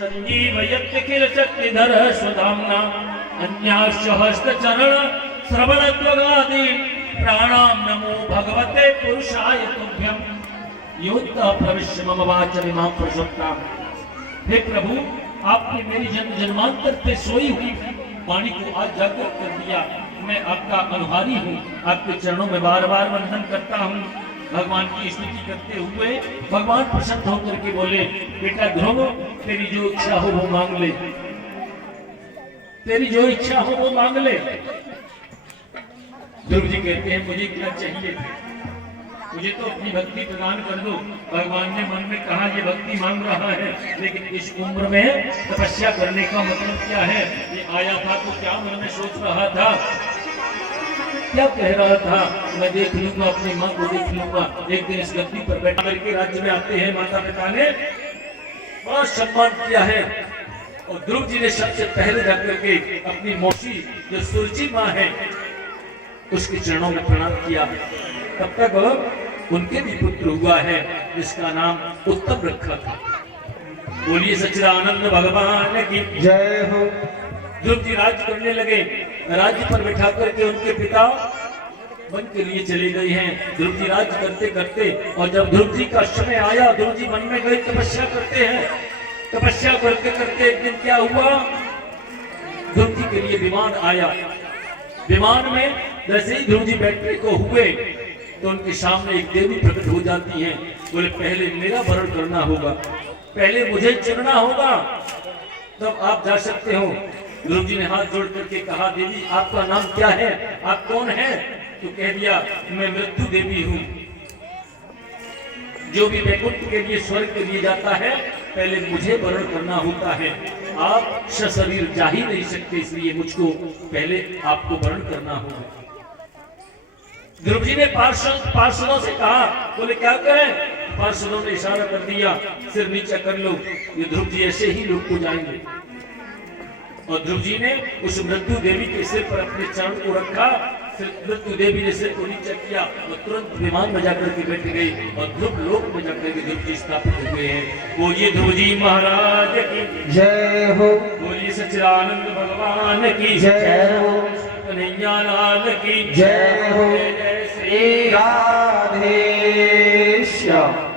संजीवयत्य किल शक्तिधर स्वधाम्ना अन्याश्च हस्तचरण श्रवणत्वगादि प्राणां नमो भगवते पुरुषाय तुभ्यं योद्धा प्रविश्य मम वाचमिमां प्रसुप्तां। हे प्रभु, आपने मेरी जन्म जन्मांतर से सोई हुई वाणी को आज जागृत कर दिया। मैं आपका अनुहारी हूँ, आपके चरणों में बार बार वंदन करता हूँ। भगवान की स्तुति करते हुए भगवान प्रसन्न होकर के बोले, बेटा ध्रुव, तेरी जो इच्छा हो वो मांग ले, तेरी जो इच्छा हो वो मांग ले। ध्रुव जी कहते हैं, मुझे क्या चाहिए, मुझे तो अपनी भक्ति प्रदान कर दो। भगवान ने मन में कहा, ये भक्ति मांग रहा है, लेकिन इस उम्र में तपस्या करने का मतलब क्या है? ये आया था तो क्या मन में सोच रहा था, क्या कह रहा था? मैं देख लूंगा, अपनी माँ को देख लूंगा। एक दिन इस गद्दी पर बैठा करके राज्य में आते हैं, माता पिता ने बड़ा सम्मान किया है। और ध्रुव जी ने सबसे पहले जाकर के अपनी मौसी जो सुरुचि माँ है उसके चरणों में प्रणाम किया। तब तक उनके भी पुत्र हुआ है जिसका नाम उत्तम रखा था। बोलिए सच्चिदानंद भगवान की जय हो। ध्रुव जी राज्य करने लगे। राज्य पर बैठा करके उनके पिता वन के लिए चले गए हैं। ध्रुव जी राज्य करते करते, और जब ध्रुव जी का समय आया, ध्रुव जी वन में गए तपस्या करते हैं। तपस्या करते करते एक दिन क्या हुआ, ध्रुव जी के लिए विमान आया। विमान में जैसे ही ध्रुव जी बैठने को हुए तो उनके सामने एक देवी प्रकट हो जाती हैं। बोले, पहले मेरा वरण करना होगा, पहले मुझे चुनना होगा, तब आप जा सकते हो। ध्रुव जी ने हाथ जोड़ करके कहा, देवी आपका नाम क्या है, आप कौन हैं? तो कह दिया, मैं मृत्यु देवी हूँ। जो भी वैकुंठ के लिए, स्वर्ग के लिए जाता है, पहले मुझे वरण करना होता है। आप सशरीर जा ही नहीं सकते, इसलिए मुझको पहले आपको वरण करना होगा। ध्रुव जी ने पार्षदों से कहा, बोले क्या करें? पार्षदों ने इशारा कर दिया, सिर नीचा कर लो, ये ध्रुव जी ऐसे ही लुट को जाएंगे। और ध्रुव जी ने उस मृत्यु देवी के सिर पर अपने चरण को रखा। मृत्यु देवी ने सिर को नीचा किया और तुरंत विमान में जाकर के बैठ गई और ध्रुव लोक में जाकर के ध्रुव जी स्थापित हुए हैं। बोलिए ध्रुव जी महाराज की जय हो। बोलिए सच्चिदानंद भगवान की जय हो। कन्हैया लाल की जय हो। जय श्री राधे श्याम।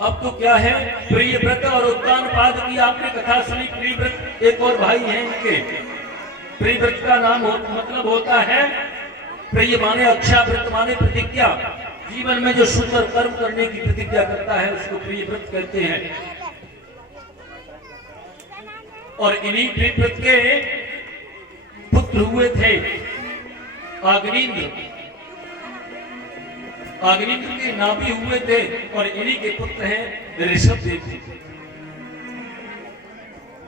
अब तो क्या है, प्रिय व्रत और उत्तान पाद की आपने कथा सुनी। प्रिय व्रत एक और भाई हैं इनके। प्रिय व्रत का नाम मतलब होता है, प्रिय माने अक्षा, व्रत माने प्रतिज्ञा। जीवन में जो सुंदर कर्म करने की प्रतिज्ञा करता है उसको प्रिय व्रत कहते हैं। और इन्हीं प्रिय व्रत के पुत्र हुए थे अग्निंद्र। अग्निंद्र के नाभि हुए थे और इन्हीं के पुत्र हैं ऋषभ देव जी।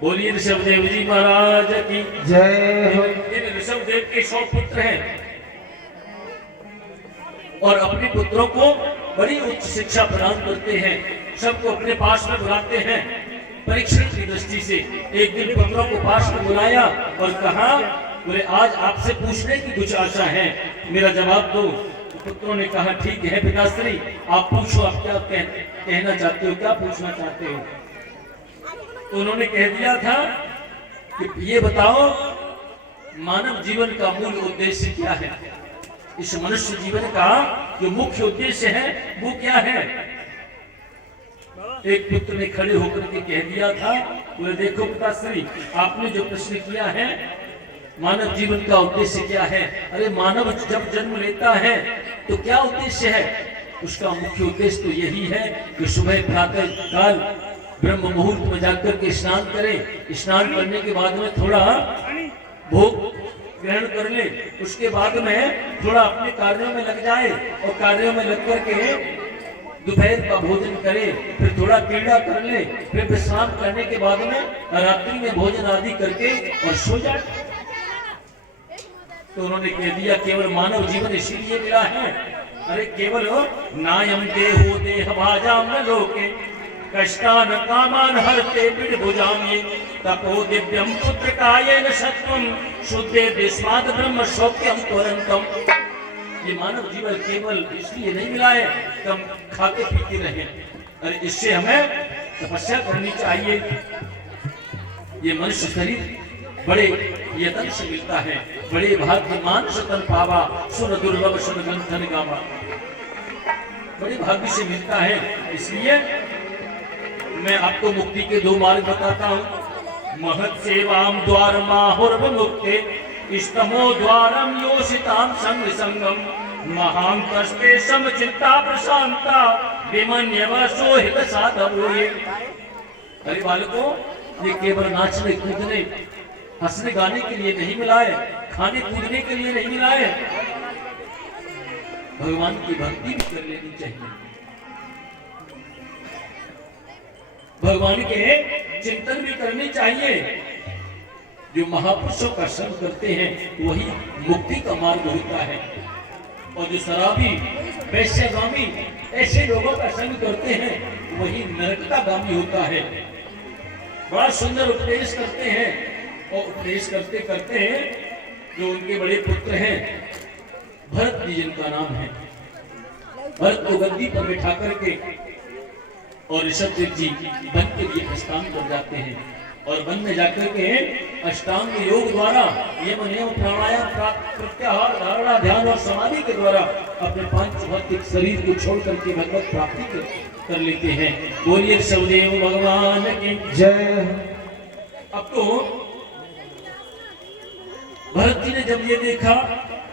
बोलिए ऋषभ देव जी महाराज की जय हो। इन ऋषभ देव के 100 पुत्र हैं और अपने पुत्रों को बड़ी उच्च शिक्षा प्रदान करते हैं। सबको अपने पास में बुलाते हैं परीक्षण की दृष्टि से। एक दिन पुत्रों को पास में बुलाया और कहा, बोले आज आपसे पूछने की कुछ आशा है, मेरा जवाब दो। पुत्रों ने कहा, ठीक है पिताश्री, आप पूछो, आप क्या कहना चाहते हो, क्या पूछना चाहते हो? तो उन्होंने कह दिया था कि ये बताओ, मानव जीवन का मूल उद्देश्य क्या है? इस मनुष्य जीवन का जो मुख्य उद्देश्य है वो क्या है? एक पुत्र ने खड़े होकर के कह दिया था, बोले देखो पिताश्री, आपने जो प्रश्न किया है, मानव जीवन का उद्देश्य क्या है? अरे मानव जब जन्म लेता है तो क्या उद्देश्य है? उसका मुख्य उद्देश्य तो यही है कि सुबह प्रातः काल ब्रह्म मुहूर्त में जाकर के स्नान करें। स्नान करने के बाद में थोड़ा भोग ग्रहण कर ले, उसके बाद में थोड़ा अपने कार्यों में लग जाए और कार्यों में लग करके दोपहर का भोजन करे, फिर थोड़ा क्रीड़ा कर ले, फिर विश्राम करने के बाद में रात्रि में भोजन आदि करके और सो जाए। तो उन्होंने कह दिया, केवल मानव जीवन इसीलिए मिला है? अरे केवल नायम देहो देह भाजाम न लोके कष्टान कामान हरते बिडभुजाम्ये तपो दिव्यम पुत्र कायेन सत्वम शुद्धे देस्मात् ब्रह्म शौक्यम तुरंतम। ये मानव जीवन केवल इसलिए नहीं मिला है कि हम खाते पीते रहे। अरे इससे हमें तपस्या करनी चाहिए। ये मनुष्य शरीर बड़े यतन से मिलता है, बड़े भाग्यमान सतन पावा सुर दुर्लभ सुर गंथन गावा, बड़े भाग्य से मिलता है। इसलिए मैं आपको मुक्ति के दो मार्ग बताता हूँ। महत सेवाम द्वार माहुर्व मुक्ते इष्टमो द्वारम योषिताम संग संगम महां कष्टे समचित्ता प्रशांता विमन्यव सोहित साधवोये। अरे बालकों, ये केवल नाचने कूदने हंसने गाने के लिए नहीं मिला है, खाने कूदने के लिए नहीं मिला है, भगवान की भक्ति भी कर लेनी चाहिए, भगवान के चिंतन भी करनी चाहिए। जो महापुरुषों का संग करते हैं वही मुक्ति का मार्ग होता है, और जो शराबी वैश्यगामी ऐसे लोगों का संग करते हैं वही नरकतागामी होता है। बड़ा सुंदर उपदेश करते हैं, और उपदेश करते करते हैं जो उनके बड़े पुत्र हैं भरत जी, जिनका नाम है, भरत को गद्दी पर बिठा करके और ऋषभदेव जी वन के लिए प्रस्थान कर जाते हैं, और वन में जाकर के अष्टांग योग द्वारा यम नियम प्राणायाम प्रत्याहार धारणा ध्यान और समाधि के द्वारा अपने पांच भौतिक शरीर को छोड़ करके भगवत प्राप्ति कर लेते हैं। बोलिए सवदेव भगवान की जय। अब तो भरत जी ने जब ये देखा,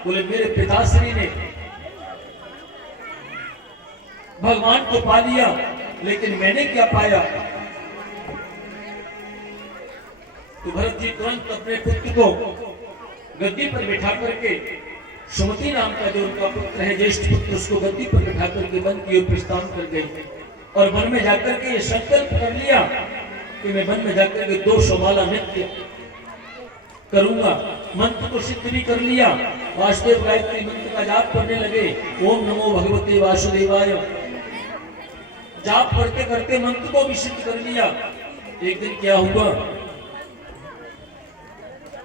बोले मेरे पिताश्री ने भगवान को पा लिया, लेकिन मैंने क्या पाया। तो भरत जी तुरंत अपने पुत्र को गद्दी पर बिठा करके, सुमति नाम का जो उनका पुत्र है ज्येष्ठ पुत्र, उसको गद्दी पर बिठा करके वन की ओर प्रस्थान कर गए, और वन में जाकर के ये संकल्प कर लिया कि मैं वन में जाकर के 200 माला नृत्य करूंगा। मंत्र को सिद्ध भी कर लिया, वासुदेव गायत्री मंत्र का जाप करने लगे, ओम नमो भगवते वासुदेवाय, जाप करते करते मंत्र को भी सिद्ध कर लिया। एक दिन क्या हुआ,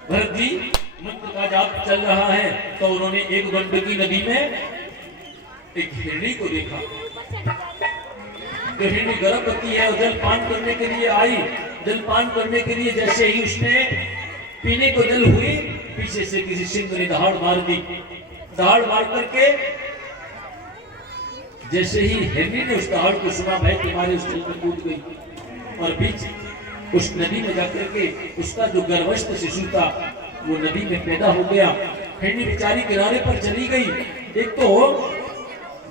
भरत जी मंत्र का जाप चल रहा है तो उन्होंने एक गंडकी नदी में एक हिरणी को देखा। तो हिरणी गर्भवती है और जल पान करने के लिए आई। जल पान करने के लिए जैसे ही उसने पीने को जल हुई, पीछे से किसी सिंह ने दहाड़ मार दी। दहाड़ मार करके जैसे ही हिरणी ने उस दहाड़ को सुना, भय के मारे उस जल में कूद गई और बीच उस नदी में जाकर के उसका जो गर्भस्थ शिशु था वो नदी में पैदा हो गया। हिरणी बेचारी किनारे पर चली गई। एक तो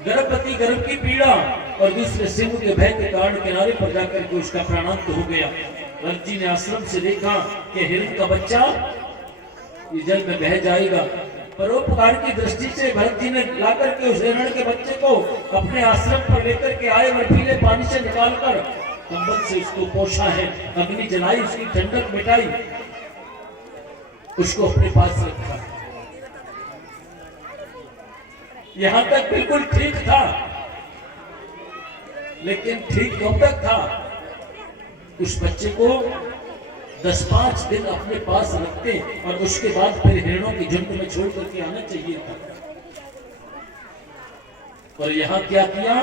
गर्भवती गर्भ की पीड़ा और दूसरे सिंह के भय के कारण किनारे पर जाकर के उसका प्राणांत हो गया। भरत जी ने आश्रम से देखा कि हिरण का बच्चा ये जल में बह जाएगा। परोपकार की दृष्टि से भरत जी ने लाकर के उस हिरण के बच्चे को अपने आश्रम पर लेकर के आए, बर्फीले पानी से निकालकर कंबल से उसको पोषा है, अग्नि जलाई, उसकी ठंडक मिटाई, उसको अपने पास रखा। यहां तक बिल्कुल ठीक था, लेकिन ठीक कब तक था? उस बच्चे को 10-5 दिन अपने पास रखते और उसके बाद फिर हिरणों की झुंड में छोड़ करके आना चाहिए था। और यहाँ क्या किया?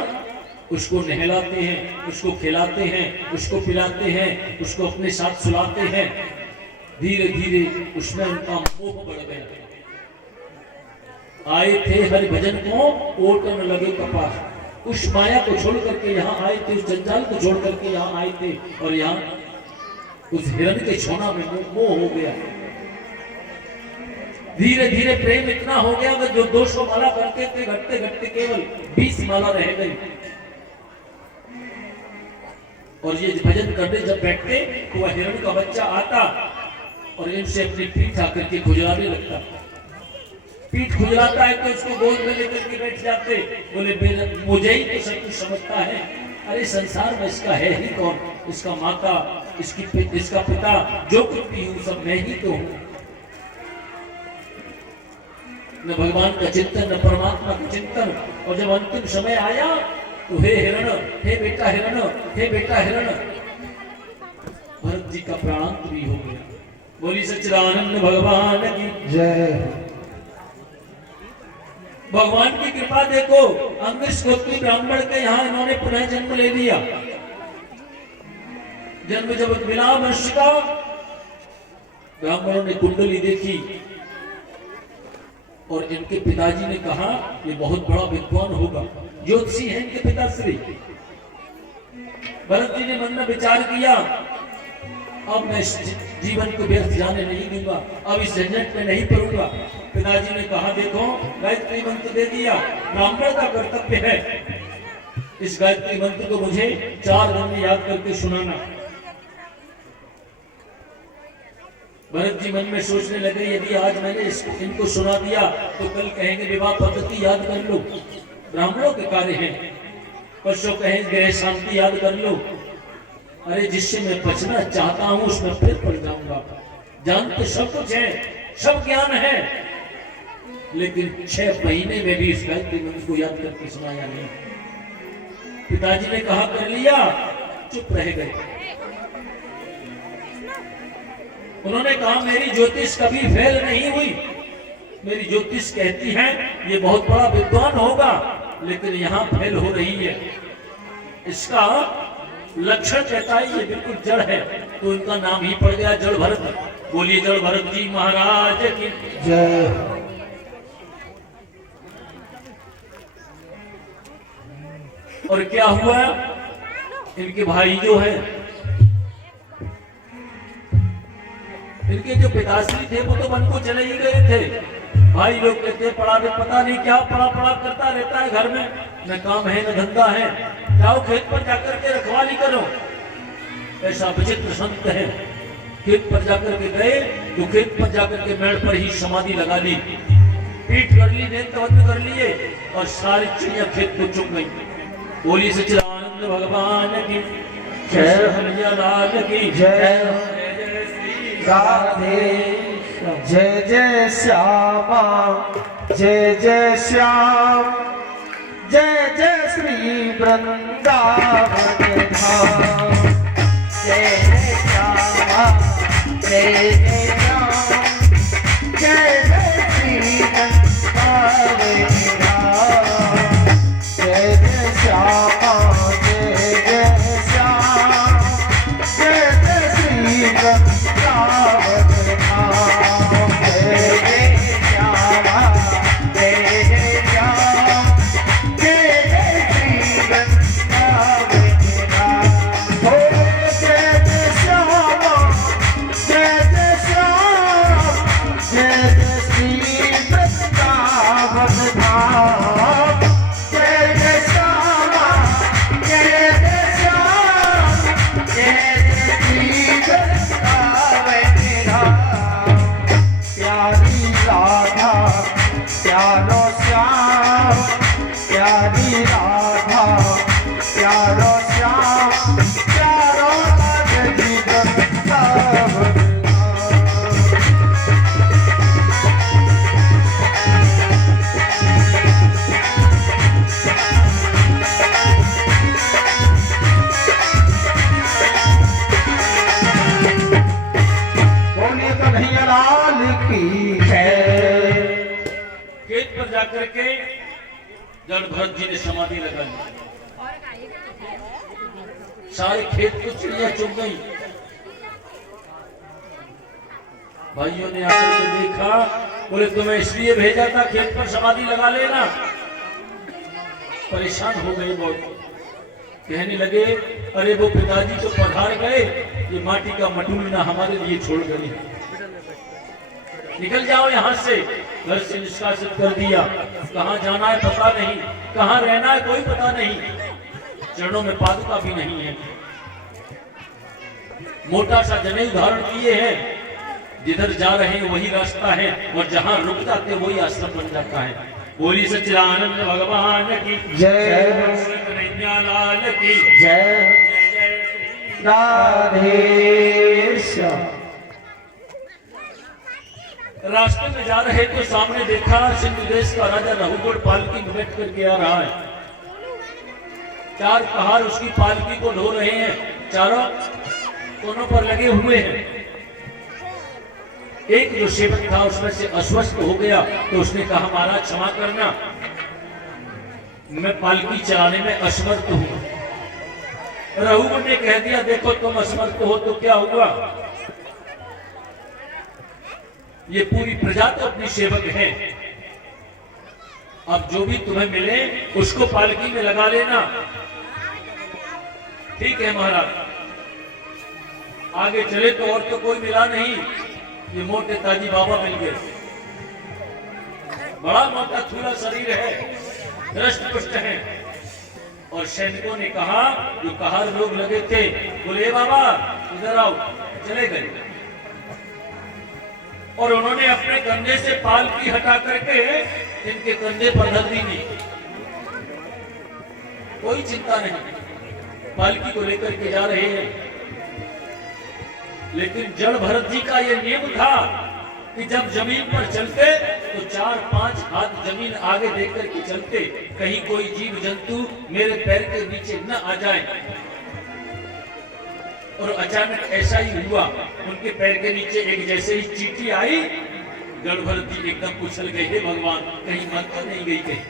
उसको नहलाते हैं, उसको खिलाते हैं, उसको पिलाते हैं, उसको अपने साथ सुलाते हैं। धीरे धीरे उसमें उनका मोह बढ़ गया। आए थे हरि भजन को ओट न लगे कपास। उस माया को छोड़ करके यहाँ आए थे, उस जंजाल को छोड़ करके यहाँ आए थे, और यहाँ उस हिरण के छोना में मोह हो गया। धीरे धीरे प्रेम इतना हो गया कि जो 200 माला करते थे, घटते घटते केवल 20 माला रह गई। और ये भजन करने जब बैठते तो वह हिरण का बच्चा आता और इनसे अपनी पीठ आकर के खुजलाने लगता। पीठ खुजलाता है तो उसको गोद में लेकर के बैठ जाते। बोले मुझे ही तो सब कुछ समझता है, अरे संसार में इसका है ही कौन? इसका माता, इसका पिता, जो कुछ भी हूँ सब मैं ही तो हूँ। न भगवान का चिंतन, न परमात्मा का चिंतन। और जब अंतिम समय आया तो हे हिरण, हे बेटा हिरण, हे बेटा हिरण, भरत जी का प्राणांत भी हो गया। बोली सच्चिदानंद भगवान की जय। भगवान की कृपा देखो, अंगिरस गोत्री ब्राह्मण के यहाँ इन्होंने पुनः जन्म ले लिया। जन्म जब मिला मनुष्य का ब्राह्मणों ने कुंडली देखी और इनके पिताजी ने कहा ये बहुत बड़ा विद्वान होगा, ज्योतिषी है इनके पिताश्री। भरत जी ने मन में विचार किया, अब मैं इस जीवन को व्यर्थ जाने नहीं दूंगा, अब इस झंझट में नहीं पड़ूंगा। पिताजी ने कहा देखो गायत्री मंत्र दे दिया, ब्राह्मण का कर्तव्य है इस गायत्री मंत्र को मुझे 4 दिन में याद करके सुनाना। भरत जी मन में सोचने लगे यदि आज मैंने इनको सुना दिया तो कल कहेंगे विवाह पद्धति याद कर लो, ब्राह्मणों के कार्य हैं। परसों कहेंगे ग्रह शांति याद कर लो। अरे जिससे मैं बचना चाहता हूं उसमें फिर पड़ जाऊंगा। जान तो सब कुछ है, सब ज्ञान है, लेकिन 6 महीने में भी इस गायत्री मंत्र को याद करके सुनाया नहीं। पिताजी ने कहा कर लिया, चुप रह गए। उन्होंने कहा मेरी ज्योतिष कभी फेल नहीं हुई, मेरी ज्योतिष कहती है ये बहुत बड़ा विद्वान होगा, लेकिन यहाँ फेल हो रही है। इसका लक्षण कहता है ये बिल्कुल जड़ है, तो उनका नाम ही पड़ गया जड़ भरत। बोलिए जड़ भरत जी महाराज की जय। और क्या हुआ, इनके भाई जो है, इनके जो पिताश्री थे वो तो वन को चले ही गए थे। भाई लोग कहते पढ़ा पता नहीं क्या पढ़ा करता रहता है घर में, न काम है न धंधा है, जाओ खेत पर जाकर के रखवाली करो। ऐसा विचित्र संत है, खेत पर जाकर के गए तो खेत पर जाकर के मेड़ पर ही समाधि लगा ली, पीठ कर ली, नेत्र बंद कर लिए और सारी चिड़िया खेत को चुप गई। बोली सच्चिदानंद भगवान की जय, हरिया लाल की जय। राधे जय जय श्यामा, जय जय श्याम, जय जय श्री वृंदावन धाम। जय जय श्यामा, जय जय श्याम, जय जय श्री वृंदावन धाम। जय जय श्यामा, जय जय श्याम, जय जय श्री वृंदावन। करके जड़ भरत जी ने समाधि लगा ली, सारे खेत को चिड़िया चुग गई। भाइयों ने आकर के देखा, बोले तुम्हें इसलिए भेजा था खेत पर समाधि लगा लेना। परेशान हो गए बहुत, कहने लगे अरे वो पिताजी तो पधार गए, ये माटी का मटूलना हमारे लिए छोड़ गए, निकल जाओ यहाँ से। घर से निष्कासित कर दिया, कहाँ जाना है पता नहीं, कहाँ रहना है कोई पता नहीं, चरणों में पादुका भी नहीं है। मोटा सा जनेऊ धारण किए हैं, जिधर जा रहे हैं वही रास्ता है और जहाँ रुक जाते वही आश्रम बन जाता है। बोली सच्चिदानंद भगवान की जय, कन्हैया लाल की जय। राधे श्याम। रास्ते में जा रहे तो सामने देखा सिंधु देश का राजा रघुगढ़ पालकी में बैठ करके आ रहा है। 4 पहाड़ उसकी पालकी को ढो रहे हैं, चारों कोनों पर लगे हुए हैं। एक जो सेवक था उसमें से अस्वस्थ हो गया तो उसने कहा महाराज क्षमा करना, मैं पालकी चलाने में असमर्थ हूं। रघुगढ़ ने कह दिया देखो तुम असमर्थ हो तो क्या हुआ, ये पूरी प्रजा तो अपनी सेवक है। अब जो भी तुम्हें मिले उसको पालकी में लगा लेना। ठीक है महाराज। आगे चले तो और तो कोई मिला नहीं, ये मोटे ताजी बाबा मिल गए। बड़ा मोटा थूला शरीर है, दृष्ट पुष्ट है। और सैनिकों ने कहा, जो कहार लोग लगे थे, बोले बाबा इधर आओ, चले गए। और उन्होंने अपने कंधे से पालकी हटा करके इनके कंधे पर धर दी। नहीं, कोई चिंता नहीं, पालकी को लेकर के जा रहे हैं। लेकिन जड़ भरत जी का यह नियम था कि जब जमीन पर चलते तो 4-5 हाथ जमीन आगे देख कर के चलते, कहीं कोई जीव जंतु मेरे पैर के नीचे न आ जाए। और अचानक ऐसा ही हुआ, उनके पैर के नीचे एक जैसे ही चींटी आई, जड़ भरत जी एकदम उछल गए, हे भगवान कहीं मन तो नहीं गई कहीं।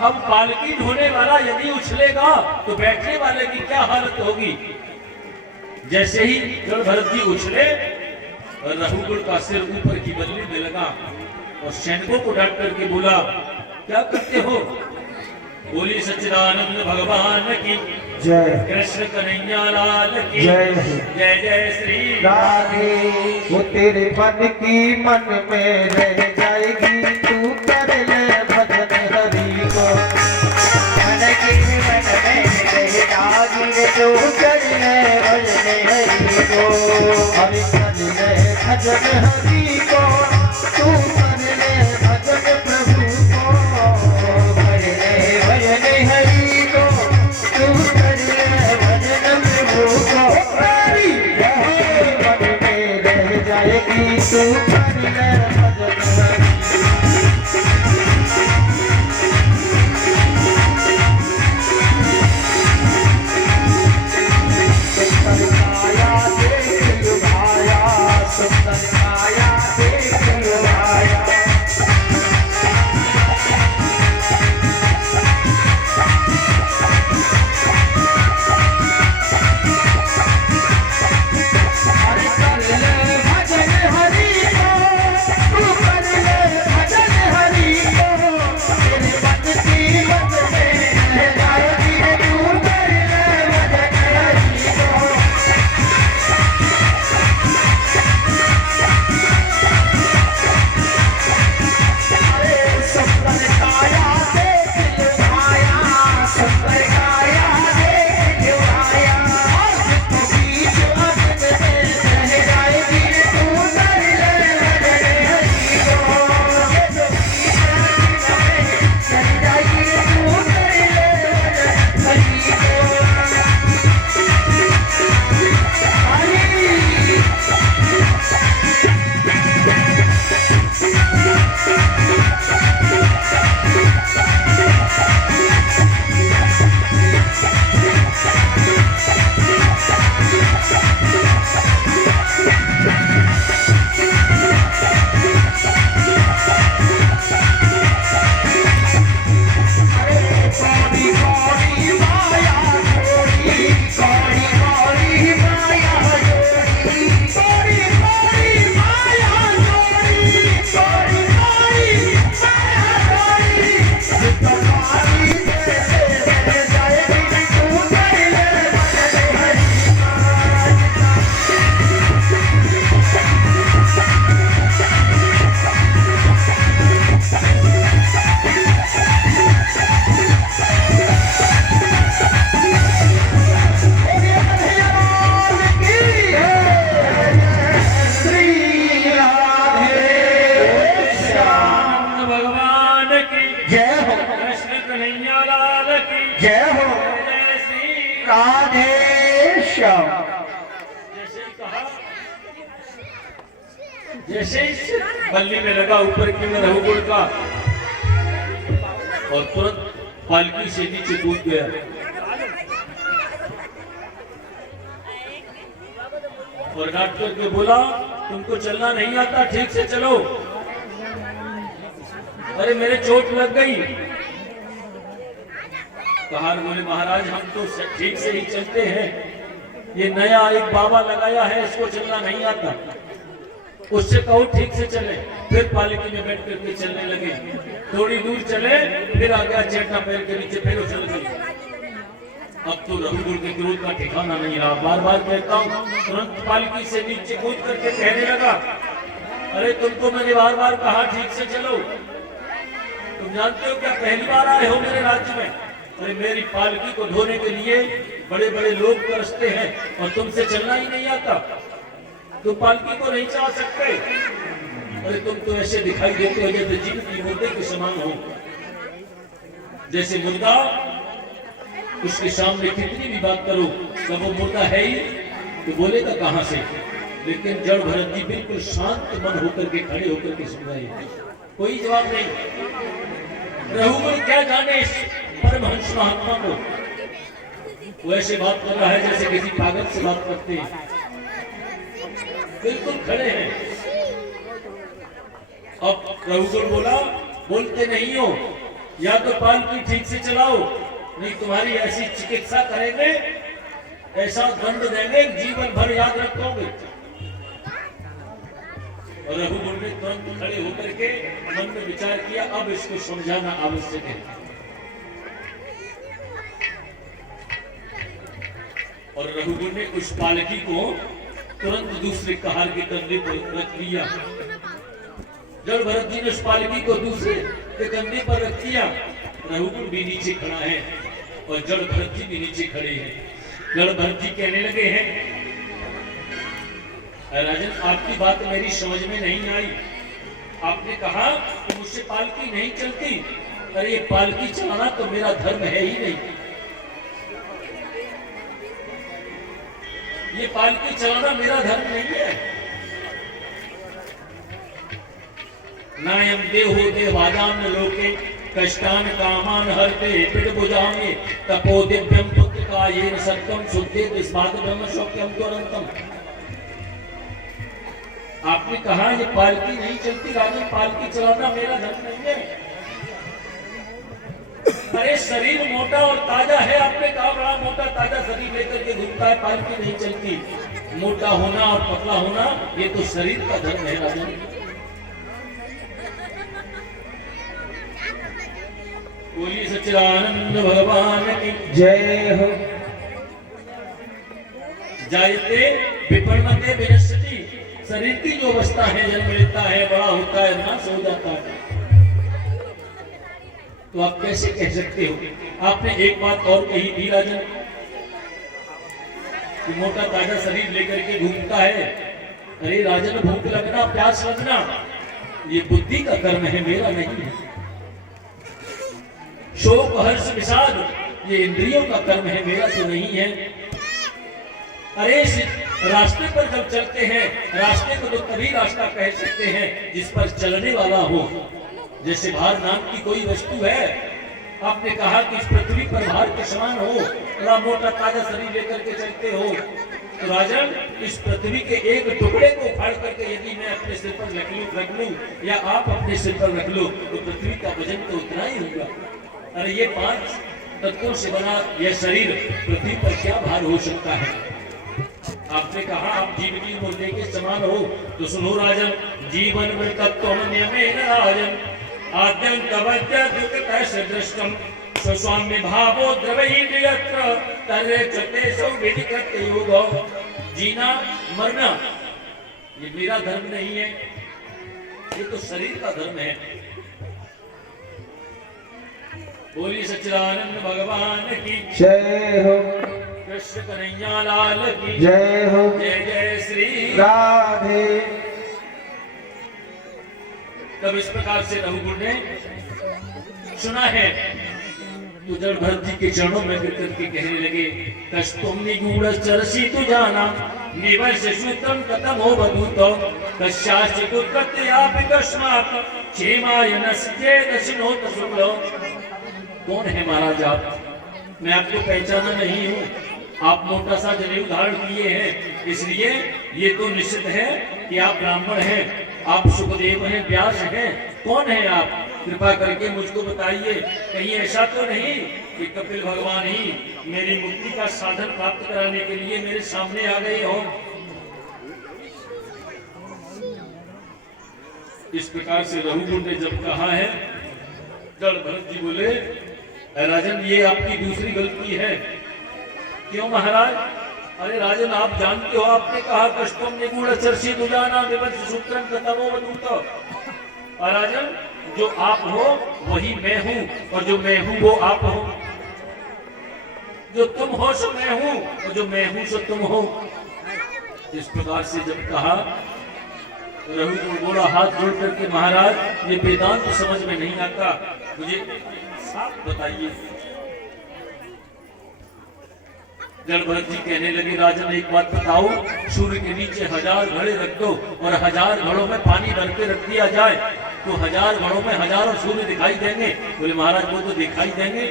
अब पालकी ढोने वाला यदि उछलेगा तो बैठने वाले की क्या हालत होगी। जैसे ही जड़ भरत जी उछले, रघुकुल का सिर ऊपर की बल्ली में लगा और सैनिकों को डांट करके बोला, क्या करते हो? बोली सच्चिदानंद भगवान की जय, कृष्ण कन्हैया लाल की जय। जय जय श्री राधे। वो तेरे मन की मन में रह जाएगी, तू कर ले भजन हरि को। मन की मन में रह जाएगी, तू कर ले भजन हरि को। हरि कर ले भजन हरि को, तू कर ले भजन प्रभु को। कर ले भजन हरि को, तू कर ले भजन प्रभु को। हरि मन में रह जाएगी, तू कर ले भजन हरि। सुंदर काया देख लुभाया, सुंदर काया देख लुभाया। हरि कर ले भजन हरि को, तू कर ले भजन हरि को। तेरे मन की मन में रह जाएगी, तू कर ले भजन हरि को। अरे सुंदर काया देख लुभाया, सुंदर काया देख लुभाया। तो बीच अग्न में रह जाएगी, तू कर ले भजन हरि को। तो बीच अग्न में रह जाएगी, तू कर ले भजन हरि को। हरि कौड़ी कौड़ी माया जोड़ी, कौड़ी कौड़ी माया जोड़ी। कौड़ी कौड़ी माया जोड़ी, कौड़ी कौड़ी माया जोड़ी। सुतवारी जैसे रह जाएगी, तू कर ले भजन हरि को। श्री राधे श्याम। भगवान की जय हो, कृष्ण कन्हैया लाल की जय हो। जय श्री राधे श्याम। जैसे ही कहा, जैसे ही बल्ली में लगा ऊपर की में रघुकुल का, और तुरंत पालकी से नीचे कूद गया। और डांट करके बोला, तुमको चलना नहीं आता, ठीक से चलो। अरे मेरे चोट लग गई। कहार बोले, महाराज हम तो ठीक से ही चलते हैं, ये नया एक बाबा लगाया है, इसको चलना नहीं आता। उससे कहो ठीक से चले, फिर पालकी में बैठ करके चलने लगे। थोड़ी दूर चले, फिर आ गया चेटा पैर के नीचे, फिर उछल गई। अब तो रघुकुल के क्रोध का ठिकाना नहीं रहा। बार बार कहता हूँ, तुरंत पालकी से नीचे कूद करके कहने लगा, अरे तुमको मैंने बार बार कहा ठीक से चलो, तुम जानते हो क्या पहली बार आए हो मेरे राज्य में? अरे मेरी पालकी को ढोने के लिए बड़े बड़े लोग तरसते हैं और तुमसे चलना ही नहीं आता, तुम पालकी को नहीं चला सकते। अरे तुम तो ऐसे दिखाई देते हो जैसे जिन की मुर्दे के समान हो। जैसे मुर्दा, उसके सामने कितनी भी बात करो, जब वो मुर्दा है ही तो बोलेगा कहां से। लेकिन जड़ भरत जी बिल्कुल शांत मन होकर के खड़े होकर के सुन रहे हैं, कोई जवाब नहीं। रघुकुल क्या जाने इस परमहंस महात्मा को, वो ऐसे बात कर रहा है जैसे किसी पागल से बात करते हैं। बिल्कुल खड़े हैं। अब रघुकुल बोला, बोलते नहीं हो, या तो पालकी ठीक से चलाओ, नहीं तुम्हारी ऐसी चिकित्सा करेंगे, ऐसा दंड देंगे, जीवन भर याद रखोगे। और रघुकुल ने तुरंत खड़े होकर के मन में विचार किया, अब इसको समझाना आवश्यक है। और रघुकुल ने उस पालकी को तुरंत दूसरे कहार के कंधे पर रख लिया। जड़ भरत जी ने उस पालकी को दूसरे के कंधे पर रख दिया। रघुकुल भी नीचे खड़ा है और जड़ भरत जी भी नीचे खड़े हैं। जड़ भरत जी कहने लगे हैं, राजन आपकी बात मेरी समझ में नहीं आई। आपने कहा कि मुझसे पालकी नहीं चलती। अरे ये पालकी चलाना तो मेरा धर्म है ही नहीं, ये पालकी चलाना मेरा धर्म नहीं है। नायम देहो देवादान लोके कष्टान कामान हरते पिट बुझामे तपो दिव्यम पुत्र कायेन सत्यम शुद्धे तिस्मात् ब्रह्म शौक्यम तुरंतम। आपने कहा ये पालकी नहीं चलती, राजन पालकी चलाना मेरा धर्म नहीं है। अरे शरीर मोटा और ताजा है, आपने कहा बड़ा मोटा ताजा शरीर लेकर के घूमता है, पालकी नहीं चलती। मोटा होना और पतला होना ये तो शरीर का धर्म है राजन। बोलिए सच्चिदानंद भगवान की जय हो। जायते विपन्नते विनश्यति, शरीर की जो अवस्था है, जन्म लेता है, बड़ा होता है, नाश हो जाता है, तो आप कैसे कह सकते हो? आपने एक बात और कही थी राजन कि मोटा ताजा शरीर लेकर के घूमता है। अरे राजन भूख लगना, प्यास लगना ये बुद्धि का कर्म है, मेरा नहीं है। शोक हर्ष विषाद ये इंद्रियों का कर्म है, मेरा तो नहीं है। अरे इस रास्ते पर जब चलते हैं, रास्ते को तो तभी रास्ता कह सकते हैं जिस पर चलने वाला हो। जैसे भार नाम की कोई वस्तु है, आपने कहा कि इस पृथ्वी पर भार के समान हो, बड़ा मोटा ताजा शरीर लेकर के चलते हो, तो राजन इस पृथ्वी के एक टुकड़े को फाड़ करके यदि मैं अपने सिर पर रख लूं या आप अपने सिर पर रख लो तो पृथ्वी का वजन तो उतना ही होगा। अरे ये 5 तत्वों से बना यह शरीर पृथ्वी पर क्या भार हो सकता है? आपने कहा आप जीव की मुर्दे के समान हो, तो सुनो राजन, जीवन में तत्व नियमेन राजन आद्यं तवद्य दुःखतः सदृष्टं स्वस्वाम्य भावो द्रवयति यत्र तर्रे चतेषु विधिकृत योगो। जीना मरना ये मेरा धर्म नहीं है, ये तो शरीर का धर्म है। बोली सच्चिदानंद भगवान की जय हो। कृष्ण कन्हैया लाल की जय हो। जय जय श्री राधे। तब इस प्रकार से रघुकुल ने सुना है, तो जड़ भरत जी के चरणों में गिर करके कहने लगे, कष्टुम निगूढ़ चरसी तु जाना निवर्ष सूत्रम कतम हो बधूतो कश्याश्च कुत्रत्यापि कस्मात् क्षेमाय नस्ये दशिनोत शुक्लो। कौन है महाराज आप? मैं आपको पहचाना नहीं हूँ। आप मोटा सा जनेऊ धारण किए हैं, इसलिए ये तो निश्चित है कि आप ब्राह्मण हैं, आप सुखदेव हैं, व्यास हैं। कौन है आप? कृपा करके मुझको बताइए। कहीं ऐसा तो नहीं कि कपिल भगवान ही मेरी मुक्ति का साधन प्राप्त कराने के लिए मेरे सामने आ गए हो? इस प्रकार से रघुकुल ने जब कहा है, जड़ भरत जी बोले, राजन ये आपकी दूसरी गलती है। क्यों महाराज? अरे राजन आप जानते हो, आपने कहा कष्टम निगूढ़ चर्षि दुजाना विवत्स सूत्रम कतमो वदूत। और राजन जो आप हो वही मैं हूं, और जो मैं हूं वो आप हो। जो तुम हो सो मैं हूं, और जो मैं हूं सो तुम हो। इस प्रकार से जब कहा, रघुकुल बोला हाथ जोड़ करके, महाराज ये वेदांत तो समझ में नहीं आता, मुझे साफ बताइए। जड़ भरत जी कहने लगे, राजन एक बात बताओ, सूर्य के नीचे 1000 घड़े रख दो और 1000 घड़ों में पानी भर के रख दिया जाए तो 1000 घड़ों में हजारों सूर्य दिखाई देंगे? बोले महाराज वो तो दिखाई देंगे।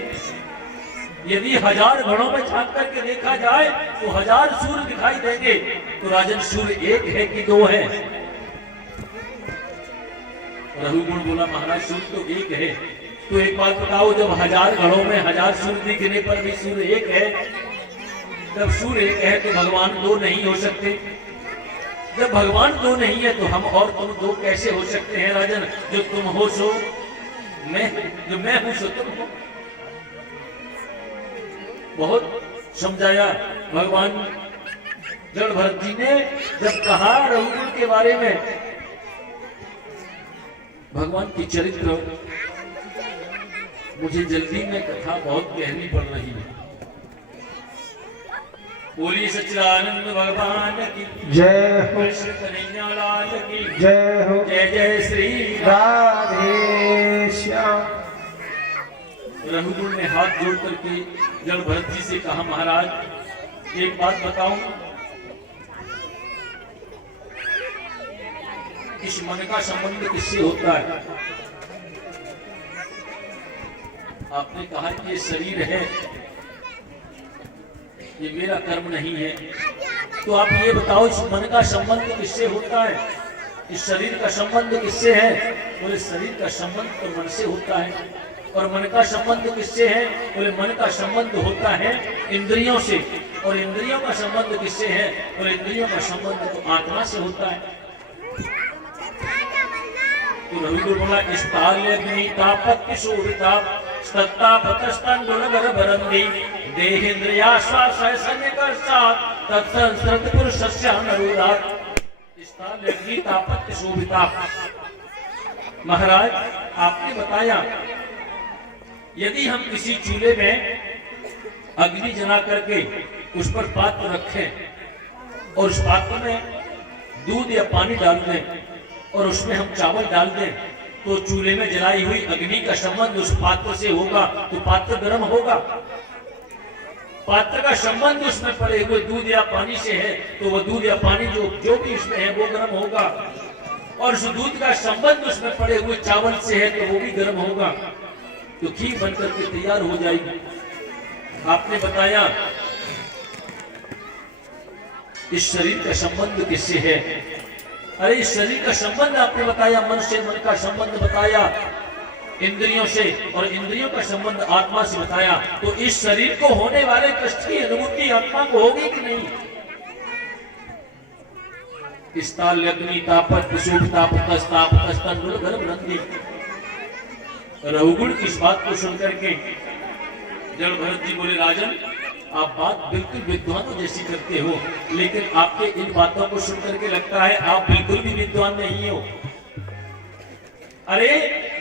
यदि 1000 घड़ों में झांक करके देखा जाए तो 1000 सूर्य दिखाई देंगे। तो राजन सूर्य एक है कि दो है? रघुकुल बोला महाराज सूर्य तो एक है। तो एक बात बताओ, जब 1000 घड़ों में 1000 सूर्य गिने पर भी सूर्य एक है, जब सूर्य एक है तो भगवान दो नहीं हो सकते। जब भगवान दो नहीं है तो हम और तुम दो कैसे हो सकते हैं राजन? जो तुम हो सो मैं, जो मैं हूं सो तुम हो। बहुत समझाया भगवान जड़ भरत जी ने जब कहा रघुकुल के बारे में। भगवान की चरित्र, मुझे जल्दी में कथा बहुत गहरी पड़ रही है। बोली सच्चिदानंद भगवान की जय हो, कृष्ण कन्हैया लाल की जय हो, जय जय श्री राधे श्याम। रघुकुल ने हाथ जोड़ करके जड़ भरत जी से कहा, महाराज एक बात बताऊं, इस मन का संबंध किससे होता है? आपने कहा कि ये शरीर है, ये मेरा कर्म नहीं है। तो आप ये बताओ इस मन का संबंध किससे होता है? इस शरीर का संबंध किससे है? बोले शरीर का संबंध तो मन से होता है। और मन का संबंध किससे है? बोले मन का संबंध होता है इंद्रियों से। और इंद्रियों का संबंध किससे है? बोले इंद्रियों का संबंध तो आत्मा से होता है। तो रघुकुल बोला, इस तापत्य शोभिता तत्तापतस्तंडुलगर भरंदी देहेन्द्रियाश्वासय सन्निकर्षात् तत्संसृत पुरुषस्य अनुरोधात् स्थाल्यग्नि तापत्य शोभिता। महाराज आपने बताया, यदि हम किसी चूल्हे में अग्नि जला करके उस पर पात्र रखें और उस पात्र में दूध या पानी डाल दें और उसमें हम चावल डाल दें, तो चूल्हे में जलाई हुई अग्नि का संबंध उस पात्र से होगा तो पात्र गर्म होगा। पात्र का संबंध उसमें पड़े हुए दूध या पानी से है तो वह दूध या पानी जो भी उसमें है वो गर्म होगा। और उस दूध का संबंध उसमें पड़े हुए चावल से है तो वो भी गर्म होगा, तो खीर बनकर के तैयार हो जाएगी। आपने बताया इस शरीर का संबंध किससे है? अरे इस शरीर का संबंध आपने बताया मन से, मन का संबंध बताया इंद्रियों से, और इंद्रियों का संबंध आत्मा से बताया। तो इस शरीर को होने वाले कष्ट की अनुभूति आत्मा को होगी कि नहीं? स्थाल्यग्नि तापत्य शोभिता तत्संसृत भरंदी। रघुकुल की इस बात को सुनकर के जड़ भरत जी बोले, राजन आप बात बिल्कुल विद्वानों जैसी करते हो, लेकिन आपके इन बातों को सुनकर के लगता है आप बिल्कुल भी विद्वान नहीं हो। अरे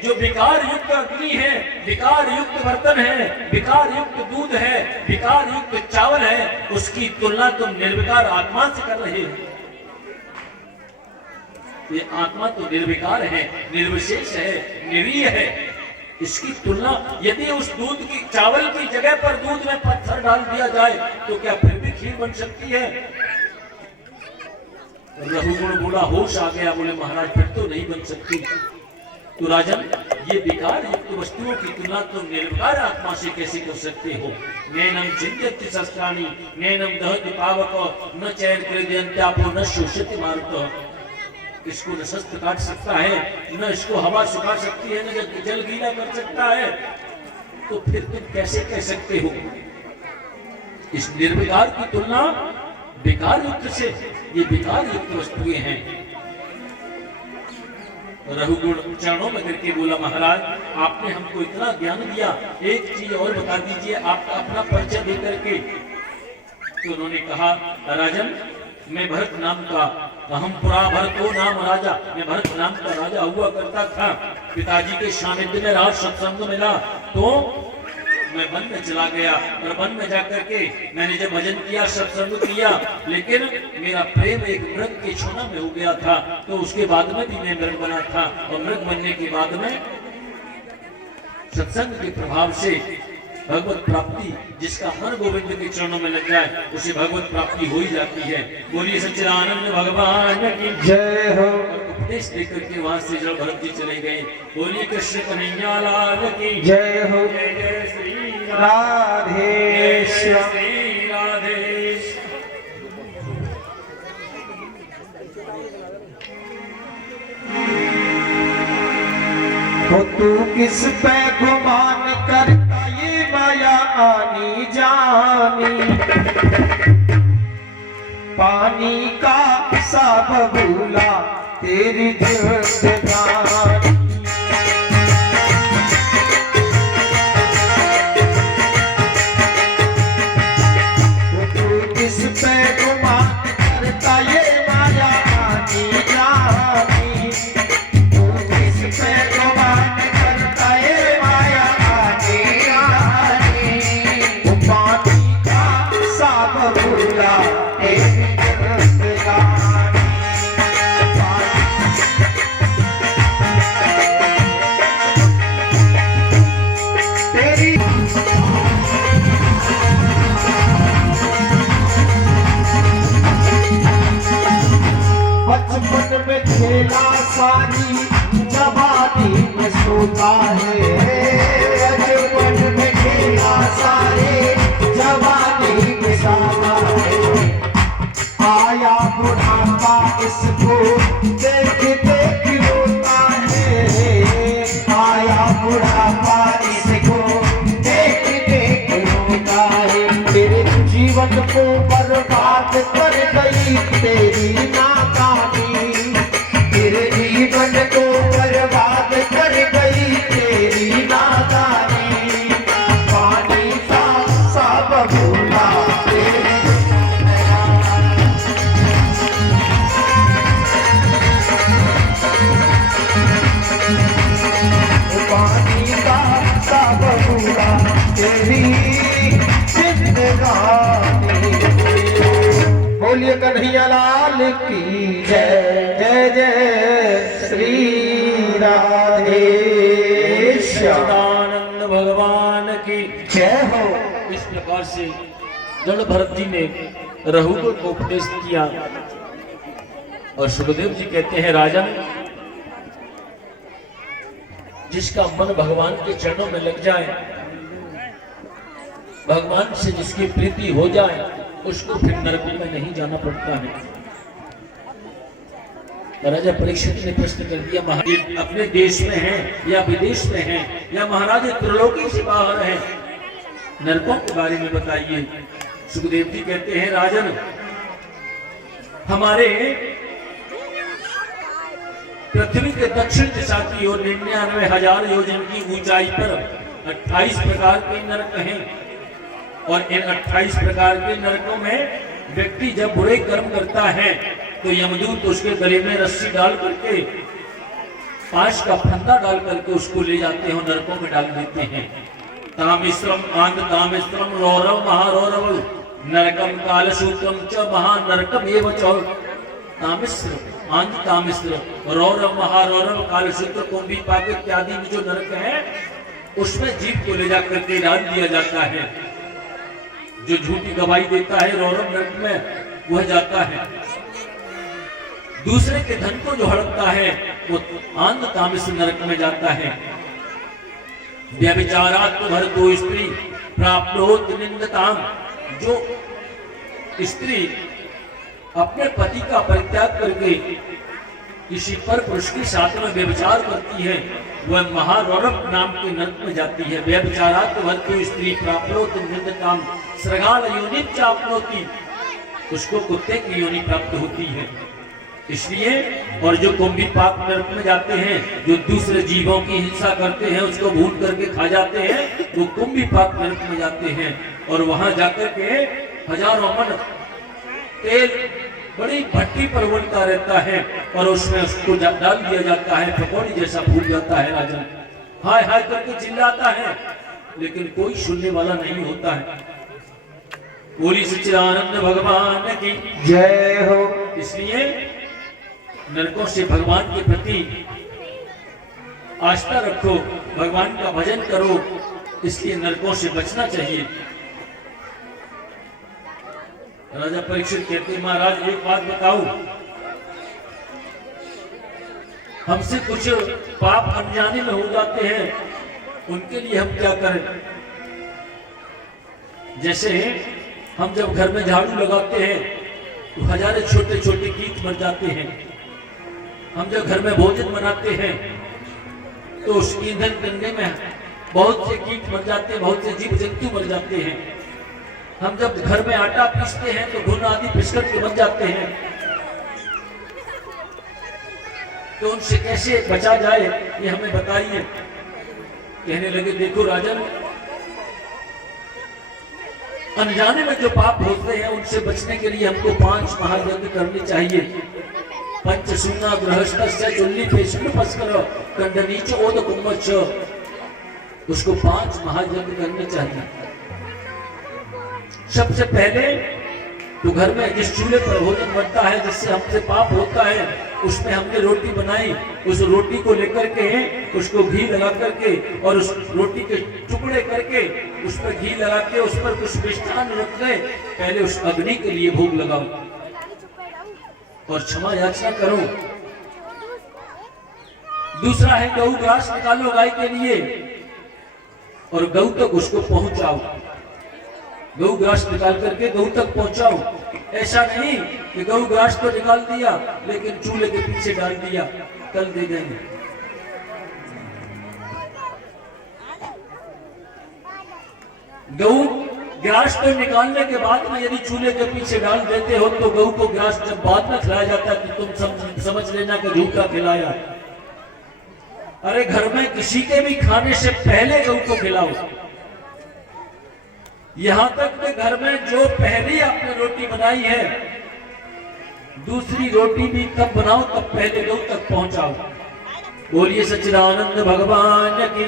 जो विकार युक्त अग्नि है, विकार युक्त बर्तन है, विकार युक्त दूध है, विकार युक्त चावल है, उसकी तुलना तुम निर्विकार आत्मा से कर रहे हो। ये आत्मा तो निर्विकार है, निर्विशेष है, निरीह है। इसकी तुलना, यदि उस दूध की चावल की जगह पर दूध में पत्थर डाल दिया जाए तो क्या फिर भी खीर बन सकती है? रघुकुल बोला, होश आ गया, बोले महाराज फिर तो नहीं बन सकती। तो राजन ये विकार युक्त वस्तुओं की तुलना तुम निर्विकार आत्मा से कैसे कर सकते हो? नैनम चिंत्यति शस्त्राणि नैनम दहति पावक न चैन कृदयन्त्यापो न शोषयति मारुतः। इसको न शस्त्र काट सकता है, न इसको हवा सुखा सकती है, न जल गीला कर सकता है, तो फिर तुम कैसे कह सकते हो? इस निर्विकार की तुलना विकार युक्त से, ये विकार युक्त वस्तुएं हैं। रघुगुण चरणों में गिर के बोला, महाराज आपने हमको इतना ज्ञान दिया, एक चीज और बता दीजिए आपका अपना परिचय दे करके। तो उन्होंने कहा, राजन मैं भरत नाम का, अहम पुरा भरतो नाम राजा, मैं भरत नाम का राजा हुआ करता था। पिताजी के सानिध्य में राज सत्संग मिला तो मैं वन में चला गया, और वन में जाकर के मैंने जब भजन किया, सत्संग किया, लेकिन मेरा प्रेम एक मृग के छूना में हो गया था। तो उसके बाद में भी मैं मृग बना था, और मृग बनने के बाद में सत्संग के प्रभाव से भगवत प्राप्ति, जिसका मन गोविंद के चरणों में लग जाए उसे भगवत प्राप्ति हो ही जाती है। बोलिए सच्चिदानंद भगवान की जय हो। उपदेश देकर के वहां से जब भरत जी चले गए। बोलिए कृष्ण कन्हैया लाल की जय हो। जय जय श्री राधे श्याम। श्री राधे। हो तू किस पे गुमान करता ये माया आनी जानी, पानी का सब भूला तेरी जिंदगानी। हो तू किस पे गुमान करता ये माया आनी जानी, तू किस पे गुमान करता ये माया आनी जानी। वो पानी का सब भूला तेरी जिंदगानी। तेरी बचपन में खेला सारी जवानी में सोता है, बचपन में खेला सारे जवानी में सोता है। आया बुढ़ापा इसको देख देख रोता है, आया बुढ़ापा इसको देख देख रोता है। तेरे जीवन को बर्बाद कर गई तेरी नाकामी, तेरे जीवन को बर्बाद कर गई तेरी नाकामी। पानी का सब भूला तेरी पानी का सब भूला तेरी जिंदगानी। बोलिए कन्हैया लाल की जय। जय जय श्री राधे श्याम। सच्चिदानंद भगवान की जय हो। इस प्रकार से जब भरत जी ने रघुकुल को उपदेश किया, और सुखदेव जी कहते हैं, राजन जिसका मन भगवान के चरणों में लग जाए, भगवान से जिसकी प्रीति हो जाए, उसको फिर नरकों में नहीं जाना पड़ता है। राजा परीक्षित ने प्रश्न कर दिया, महाराज अपने देश में हैं या विदेश में हैं या महाराज त्रिलोकी से बाहर हैं, नरकों के बारे में बताइए। सुखदेव जी कहते हैं, राजन हमारे पृथ्वी के दक्षिण दिशा की ओर 99,000 योजन की ऊंचाई पर 28 प्रकार के नरक हैं, और इन 28 प्रकार के नरकों में व्यक्ति जब बुरे कर्म करता है तो यमदूत उसके गले में रस्सी डाल करके, पांच का फंदा डाल करके उसको ले जाते हैं, नरकों में डाल देते हैं। तामिश्रम आंध तामिश्रम रौरव महारौरव नरकम कालसूत्रम च महानरकम एव च। तामिश्र आंध तामिश्र रौरव महारौरव कालसूत्र कुंभी पाक इत्यादि में जो नरक है, उसमें जीव को ले जाकर के डाल दिया जाता है। जो झूठी गवाही देता है रौरव नरक में वह जाता है। दूसरे के धन को जो हड़पता है वो आंध तामिश्र नरक में जाता है। व्यभिचारात् भरतो स्त्री प्राप्नोत निंदताम। जो स्त्री अपने पति का परित्याग करके किसी पर पुरुष के साथ में व्यभिचार करती है, वह महारौरव नाम के नरक में जाती है। व्यभिचारात् भरतो स्त्री प्राप्नोत निंदताम सृगाल योनि चाप्नोति। उसको कुत्ते की योनि प्राप्त होती है। इसलिए और जो कुंभी पाक नरक में जाते हैं, जो दूसरे जीवों की हिंसा करते हैं, उसको भून करके खा जाते हैं, वो कुंभी पाक नरक में जाते हैं और वहां जाकर के हजारों मन तेल बड़ी भट्टी पर उबलता रहता है और उसमें उसको डाल दिया जाता है, पकौड़ी जैसा फूल जाता है। राजन हाय हाय करके चिल्लाता है, लेकिन कोई सुनने वाला नहीं होता है। बोली सच्चिदानंद भगवान की जय हो। इसलिए नरकों से भगवान के प्रति आस्था रखो, भगवान का भजन करो, इसलिए नरकों से बचना चाहिए। राजा परीक्षित कहते महाराज एक बात बताओ, हमसे कुछ पाप अनजाने में हो जाते हैं, उनके लिए हम क्या करें? जैसे हम जब घर में झाड़ू लगाते हैं तो हजारों छोटे छोटे कीट मर जाते हैं। हम जब घर में भोजन बनाते हैं तो उस ईंधन करने में बहुत से कीट मर जाते हैं, बहुत से जीव जंतु मर जाते हैं। हम जब घर में आटा पीसते हैं तो घुन आदि पिसकर के बन जाते हैं। तो उनसे कैसे बचा जाए ये हमें बताइए। कहने लगे देखो राजन, अनजाने में जो पाप होते हैं उनसे बचने के लिए हमको 5 महायज्ञ करने चाहिए। पंचसूना गृहस्थस्य चुल्ली पेशण पस्कर कंडनीच ओद कुम्भच, उसको 5 महायज्ञ करने चाहिए। सबसे पहले तो घर में जिस चूल्हे पर भोजन बनता है, जिससे हमसे पाप होता है, उसमें हमने रोटी बनाई, उस रोटी को लेकर के उसको घी लगा करके और उस रोटी के टुकड़े करके उस पर घी लगा के उस पर कुछ मिष्ठान रख गए, पहले उस अग्नि के लिए भोग लगाओ और क्षमा याचना करो। दूसरा है गौ ग्रास निकालो गाय के लिए और गौ तक उसको पहुंचाओ। गौ ग्रास निकाल करके गौ तक पहुंचाओ। ऐसा नहीं कि गौ ग्रास तो निकाल दिया लेकिन चूल्हे के पीछे डाल दिया, कल दे देंगे। गौ ग्रास को निकालने के बाद में यदि चूल्हे के पीछे डाल देते हो तो गौ को ग्रास जब बाद में खिलाया जाता है तो तुम समझ लेना कि झूठा खिलाया। अरे घर में किसी के भी खाने से पहले गौ को खिलाओ। यहां तक कि घर में जो पहली आपने रोटी बनाई है, दूसरी रोटी भी तब बनाओ तब पहले गौ तक पहुंचाओ। बोलिए सच्चिदानंद भगवान की,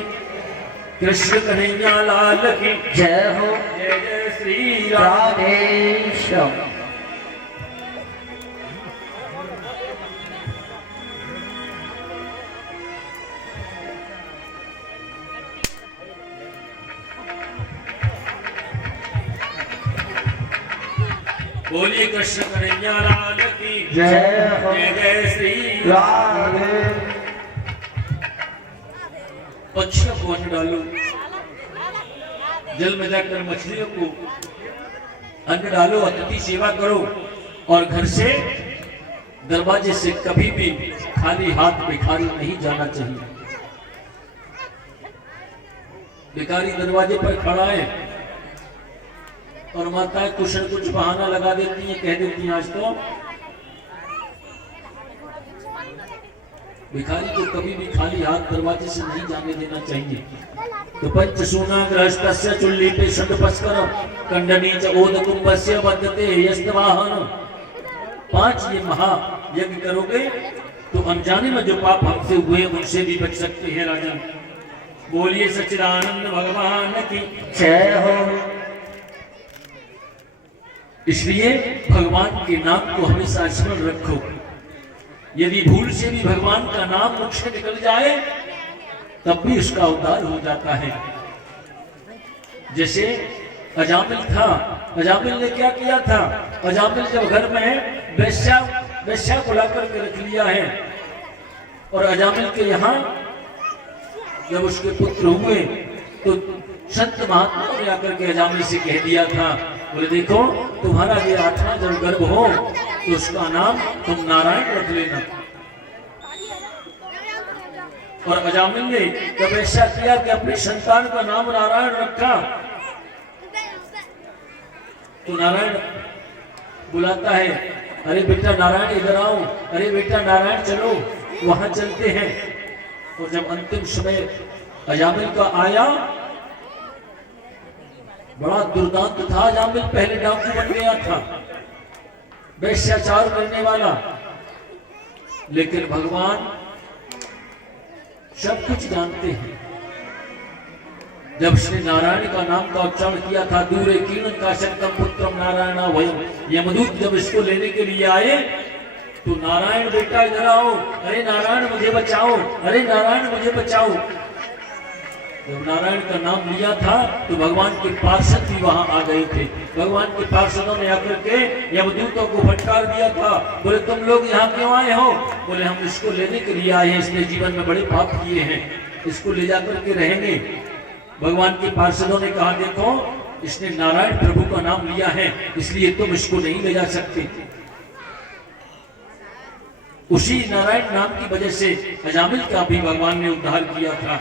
कृष्ण कन्हैया लाल की जय हो। जय जय श्री राधेश्याम। बोलिए कृष्ण कन्हैया लाल की जय हो। जय जय श्री राधे। पक्षियों को अन्न डालो, जल में जाकर मछलियों को अन्न डालो, अतिथि सेवा करो और घर से दरवाजे से कभी भी खाली हाथ भिखारी नहीं जाना चाहिए। भिखारी दरवाजे पर खड़ा है और माताएं कुछ न कुछ बहाना लगा देती हैं, कह देती हैं आज तो भिखारी को कभी भी खाली हाथ दरवाजे से नहीं जाने देना चाहिए। तो पंचसूना गृहस्थस्य चुल्ली पे षड्पस्कर कंडनी च ओद कुंभस्य बद्धते यस्तवाहन। 5 ये महा यज्ञ करोगे तो अनजाने में जो पाप हमसे हुए उनसे भी बच सकते हैं। राजन बोलिए सच्चिदानंद भगवान की जय हो। इसलिए भगवान के नाम को हमेशा स्मरण रखो। यदि भूल से भी भगवान का नाम मुख से निकल जाए तब भी उसका उद्धार हो जाता है। जैसे अजामिल था, अजामिल ने क्या किया था? अजामिल जब घर में वेश्या को लाकर के रख लिया है और अजामिल के यहाँ जब उसके पुत्र हुए तो संत महात्माओं ने आकर के अजामिल से कह दिया था, बोले देखो तुम्हारा ये 8वां जब गर्भ हो तो उसका नाम तुम नारायण रख लेना। और अजामिल ने जब ऐसा किया कि अपने संतान का नाम नारायण रखा तो नारायण बुलाता है अरे बेटा नारायण इधर आओ, अरे बेटा नारायण चलो, वहां चलते हैं। और जब अंतिम समय अजामिल का आया, बड़ा दुर्दांत था अजामिल, पहले डाकू बन गया था, वैश्याचार करने वाला, लेकिन भगवान सब कुछ जानते हैं। जब श्री नारायण का नाम का उच्चारण किया था, दूरे कीर्णन का शक्तम पुत्रम नारायण वयम, यमदूत जब इसको लेने के लिए आए तो नारायण बेटा इधर आओ, अरे नारायण मुझे बचाओ, अरे नारायण मुझे बचाओ। जब नारायण का नाम लिया था तो भगवान के पार्षद भी वहां आ गए थे। भगवान के पार्षदों ने आकर के यमदूतों को फटकार दिया था, बोले तुम लोग यहाँ क्यों आए हो? बोले हम इसको लेने के लिए आए हैं, इसने जीवन में बड़े पाप किए हैं, इसको ले जाकर के रहेंगे। भगवान के पार्षदों ने कहा देखो इसने नारायण प्रभु का नाम लिया है, इसलिए तुम इसको नहीं ले जा सकते। उसी नारायण नाम की वजह से अजामिल का भी भगवान ने उद्धार किया था।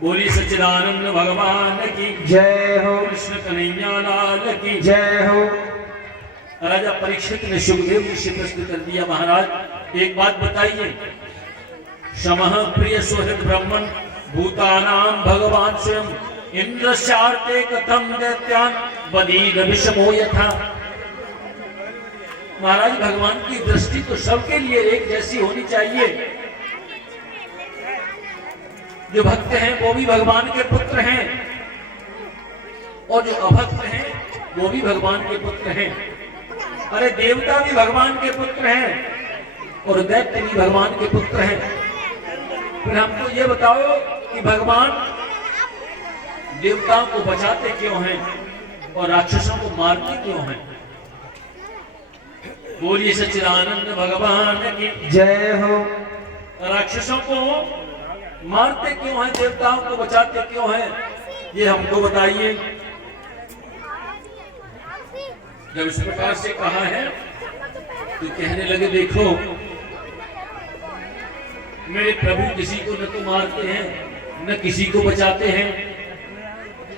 बोली सच्चिदानंद भगवान की जय हो, कृष्ण कन्हैया लाल की जय हो। राजा परीक्षित ने सुखदेव जी से प्रश्न कर दिया, महाराज एक बात बताइए, समः प्रिय सुहृद ब्रह्मन भूतानाम भगवान स्वयं इंद्रस्यार्ते कथम दैत्यान बदीर विषमो यथा। महाराज भगवान की दृष्टि तो सबके लिए एक जैसी होनी चाहिए। जो भक्त हैं वो भी भगवान के पुत्र हैं, और जो अभक्त हैं वो भी भगवान के पुत्र हैं। अरे देवता भी भगवान के पुत्र हैं और दैत्य भी भगवान के पुत्र हैं। फिर हमको ये बताओ कि भगवान देवताओं को बचाते क्यों हैं और राक्षसों को मारते क्यों हैं? बोलिए सच्चिदानंद भगवान की जय हो। राक्षसों को मारते क्यों हैं, देवताओं को बचाते क्यों हैं, ये हमको बताइए। जब इस प्रकार से कहा है तो कहने लगे देखो मेरे प्रभु किसी को न तो मारते हैं, न किसी को बचाते हैं,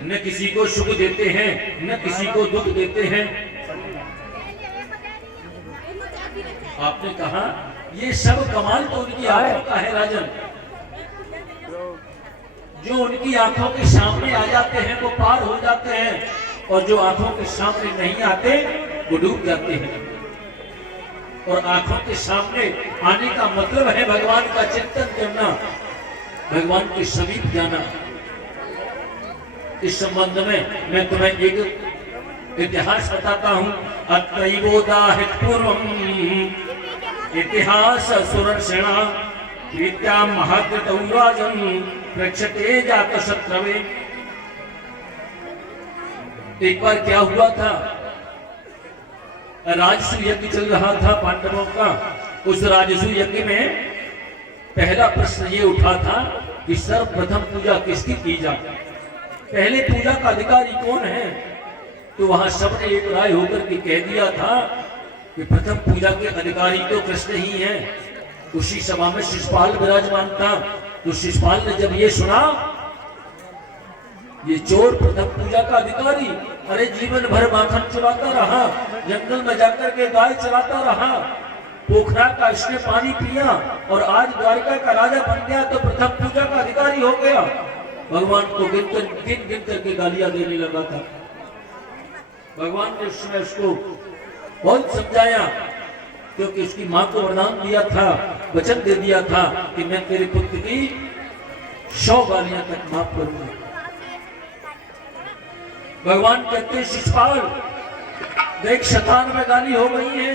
न किसी को सुख देते हैं, न किसी को दुख देते हैं। आपने कहा ये सब कमाल तो उनकी आंखों का है राजन, जो उनकी आंखों के सामने आ जाते हैं वो पार हो जाते हैं, और जो आंखों के सामने नहीं आते वो डूब जाते हैं। और आंखों के सामने आने का मतलब है भगवान का चिंतन करना, भगवान के समीप जाना। इस संबंध में मैं तुम्हें एक इतिहास बताता हूं। अत्रैवोदाहित पूर्वम इतिहास सुरक्षणा विद्या महाकृतौ राजन प्रक्षते जात शत्रवे। एक बार क्या हुआ था, राजसू यज्ञ चल रहा था पांडवों का। उस राजसू यज्ञ में पहला प्रश्न ये उठा था कि सर्वप्रथम पूजा किसकी की जाए, पहले पूजा का अधिकारी कौन है। तो वहां सबने एक राय होकर के कह दिया था कि प्रथम पूजा के अधिकारी तो कृष्ण ही हैं। उसी सभा में शिशुपाल विराजमान था। तो शिशुपाल ने जब ये सुना, ये चोर प्रथम पूजा का अधिकारी, अरे जीवन भर माखन चुराता रहा, जंगल में जाकर के गाय चलाता रहा, पोखरा का इसने पानी पिया और आज द्वारका का राजा बन गया तो प्रथम पूजा का अधिकारी हो गया। भगवान को गिन करके गालियां देने लगा था। भगवान ने उस समय उसको बहुत समझाया, क्योंकि उसकी मां को वरदान दिया था, वचन दे दिया था कि मैं तेरे पुत्र की 100 गालियां तक माफ करूंगा। भगवान कहते शिशुपाल देख 97 गाली हो गई है।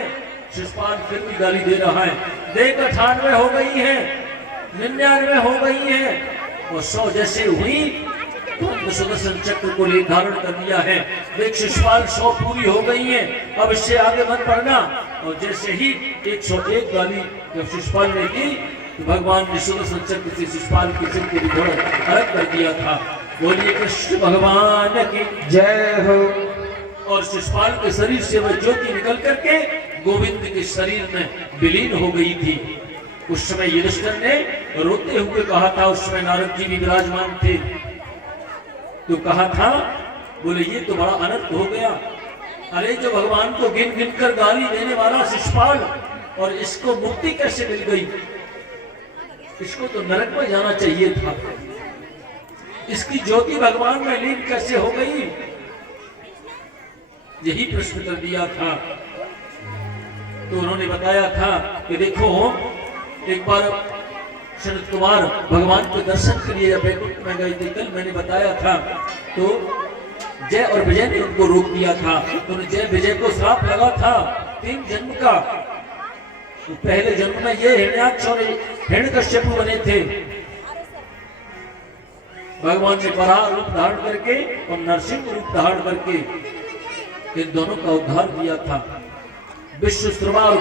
शिशुपाल फिर भी गाली दे रहा है। देख 98 हो गई है, 99 हो गई है, और 100 जैसे हुई तो सुदर्शन चक्र को ले धारण कर लिया है। देख शिशुपाल 100 पूरी हो गई है, अब इससे आगे मत बढ़ना। और जैसे ही 101 गाली जब शिशुपाल ने दी तो भगवान ने सुदर्शन चक्र से शिशुपाल के सिर को भी अलग कर दिया था। बोलिए कृष्ण भगवान की जय हो। और शिशुपाल के शरीर से वह ज्योति निकल करके गोविंद के शरीर में विलीन हो गई थी। उस समय युधिष्ठिर ने रोते हुए कहा था, उस समय नारद जी भी विराजमान थे, तो कहा था, बोले ये तो बड़ा अनर्थ हो गया। अरे जो भगवान को गिन गिन कर गाली देने वाला शिशुपाल, और इसको मुक्ति कैसे मिल गई? इसको तो नरक में जाना चाहिए था। इसकी ज्योति भगवान में लीन कैसे हो गई? यही प्रश्न कर दिया था। तो उन्होंने बताया था कि देखो, एक बार शरद कुमार भगवान के दर्शन के लिए बैकुंठ में गए थे, कल मैंने बताया था। तो जय और विजय ने उनको रोक दिया था। तो जय विजय को श्राप लगा था 3 जन्म का। तो पहले जन्म में ये हिरण्याक्ष और हिरण्यकश्यप बने थे। भगवान ने वराह रूप धारण करके और नरसिंह रूप धारण करके इन दोनों का उद्धार किया था। विश्वश्रवा और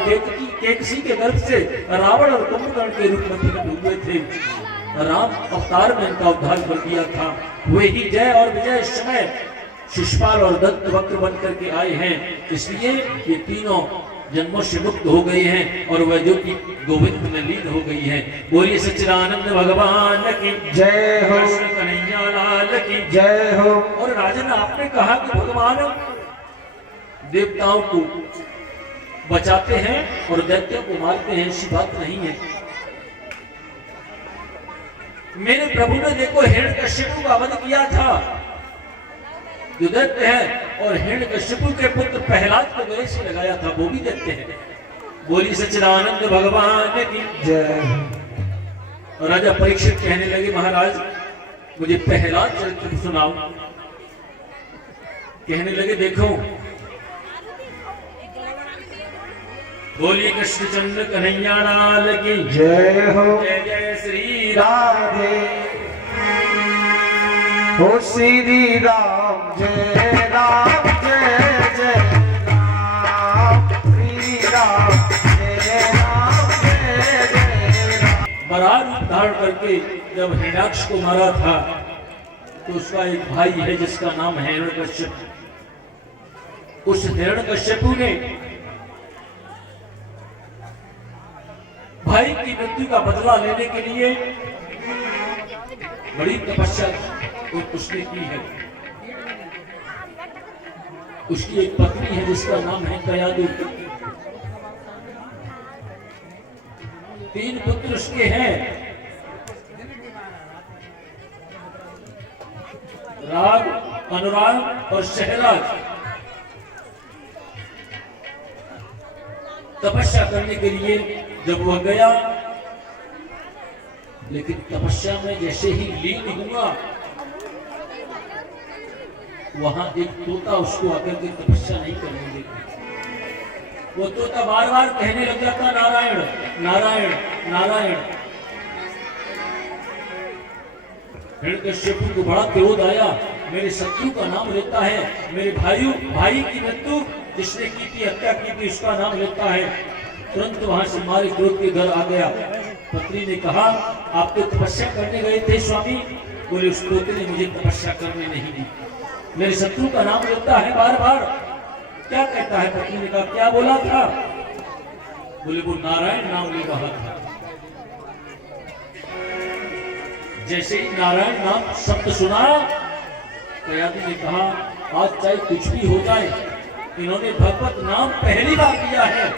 केकसी के गर्भ से रावण और कुंभकर्ण के रूप में प्रकट हुए थे। राम अवतार में इनका उद्धार कर दिया था। वे ही जय और विजय इस समय शिशुपाल और दंत वक्र बन करके आए हैं। इसलिए ये तीनों जन्मों से मुक्त हो गए हैं और वह जो कि गोविंद में लीन हो गई है। बोलिए सच्चिदानंद भगवान की जय हो, कृष्ण कन्हैया लाल की जय हो। और राजन, आपने कहा कि भगवान देवताओं को बचाते हैं और दैत्यों को मारते हैं, ऐसी बात नहीं है। मेरे प्रभु ने देखो हिरण्यकश्यप का वध किया था, जो दैत्य है, और हिरण्यकश्यप के पुत्र प्रहलाद को गले से लगाया था, वो भी दैत्य है। बोली सच्चिदानंद भगवान की जय। और राजा परीक्षित कहने लगे, महाराज मुझे प्रहलाद चरित्र सुनाओ। कहने लगे, देखो, बोलिए कृष्णचंद्र कन्हैया लाल की जय हो। जय जय श्री राधे हो श्री राम, जय राम, जय जय राम, श्री राम, जय राम, जय जय राम। वराह रूप धारण करके जब हिरण्याक्ष को मारा था, तो उसका एक भाई है जिसका नाम है हिरण्यकश्यप। उस हिरण्यकश्यप ने भाई की मृत्यु का बदला लेने के लिए बड़ी तपस्या उसने की है। उसकी एक पत्नी है जिसका नाम है कयादु। 3 पुत्र उसके हैं, राग, अनुराग और शहराज। तपस्या करने के लिए जब वह गया, लेकिन तपस्या में जैसे ही लीन हुआ, वहां एक तोता उसको आकर के तपस्या नहीं करने देगा। वो तोता बार बार कहने लग जाता, नारायण नारायण नारायण। हिरण्यकश्यप को बड़ा क्रोध आया, मेरे शत्रु का नाम लेता है, मेरे भाई की मृत्यु जिसने की थी, हत्या की थी, उसका नाम लेता है। तुरंत वहां से मारे क्रोध के घर आ गया। पत्नी ने कहा, आप तो तपस्या करने गए थे स्वामी। बोले, उस तोते ने मुझे तपस्या करने नहीं दी, मेरे शत्रु का नाम लेता है बार बार। क्या कहता है? पत्नी ने कहा, क्या बोला था? बोले, वो नारायण नाम ले रहा था। जैसे ही नारायण नाम शब्द सुना, कयादि ने कहा, आज चाहे कुछ भी हो जाए, इन्होंने भगवत नाम पहली बार लिया है।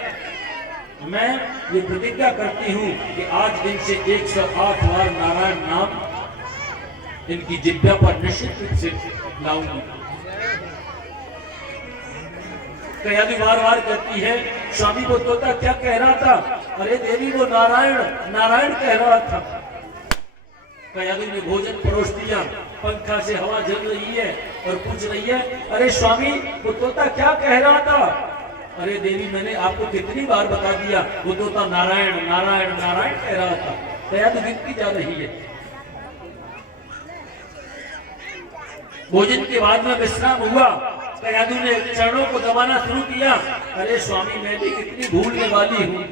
मैं ये प्रतिज्ञा करती हूँ कि आज इनसे 108 बार नारायण नाम इनकी जिह्वा पर निश्चित रूप से लाऊंगी। कयादि बार बार कहती है, स्वामी वो तोता क्या कह रहा था? अरे देवी, वो नारायण नारायण कह रहा था। कयादि ने भोजन परोस दिया, पंखा से हवा जल रही है और पूछ रही है, अरे स्वामी वो तोता क्या कह रहा था? अरे देवी, मैंने आपको कितनी बार बता दिया, वो तोता नारायण नारायण नारायण कह रहा था। कयादि गिनती जा रही है। भोजन के बाद में विश्राम हुआ, कयादु ने चरणों को दबाना शुरू किया। अरे स्वामी, मैं भी कितनी भूलने वाली हूँ,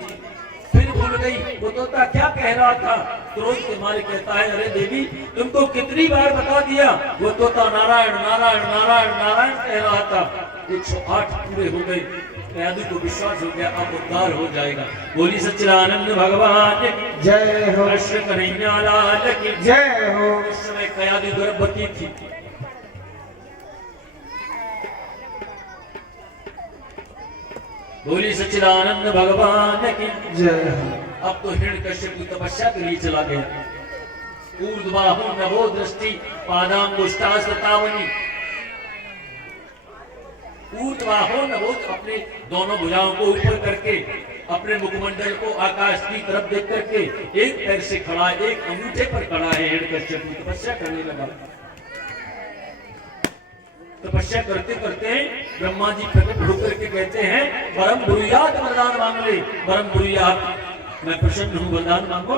फिर भूल गई वो तोता क्या कह रहा था। क्रोध के मारे कहता है, अरे देवी, तुमको कितनी बार बता दिया, वो तोता नारायण नारायण नारायण नारायण कह रहा था। 108 पूरे हो गए। कयादु को विश्वास हो गया, अब उद्धार हो जाएगा। बोली सच्चिदानंद भगवान जय हो, कृष्ण कन्हैया लाल की जय हो। उस समय कयादु गर्भवती थी। बोली सच्चिदानंद भगवान की जय हो। अब तो हिरण्यकश्यप तपस्या के लिए चला गया। ऊर्ध्वाहु नभो दृष्टि पादांगुष्टास्तावनी। ऊर्ध्वाहु नभो, अपने दोनों भुजाओं को ऊपर करके अपने मुखमंडल को आकाश की तरफ देख करके एक पैर से खड़ा, एक अंगूठे पर खड़ा है हिरण्यकश्यप। तपस्या करने लगा। तपस्या करते करते ब्रह्मा जी प्रकट होकर के कहते हैं परम बुरुयात वरदान मांग ले। परम बुरुयात, मैं प्रसन्न हूं, वरदान मांगो।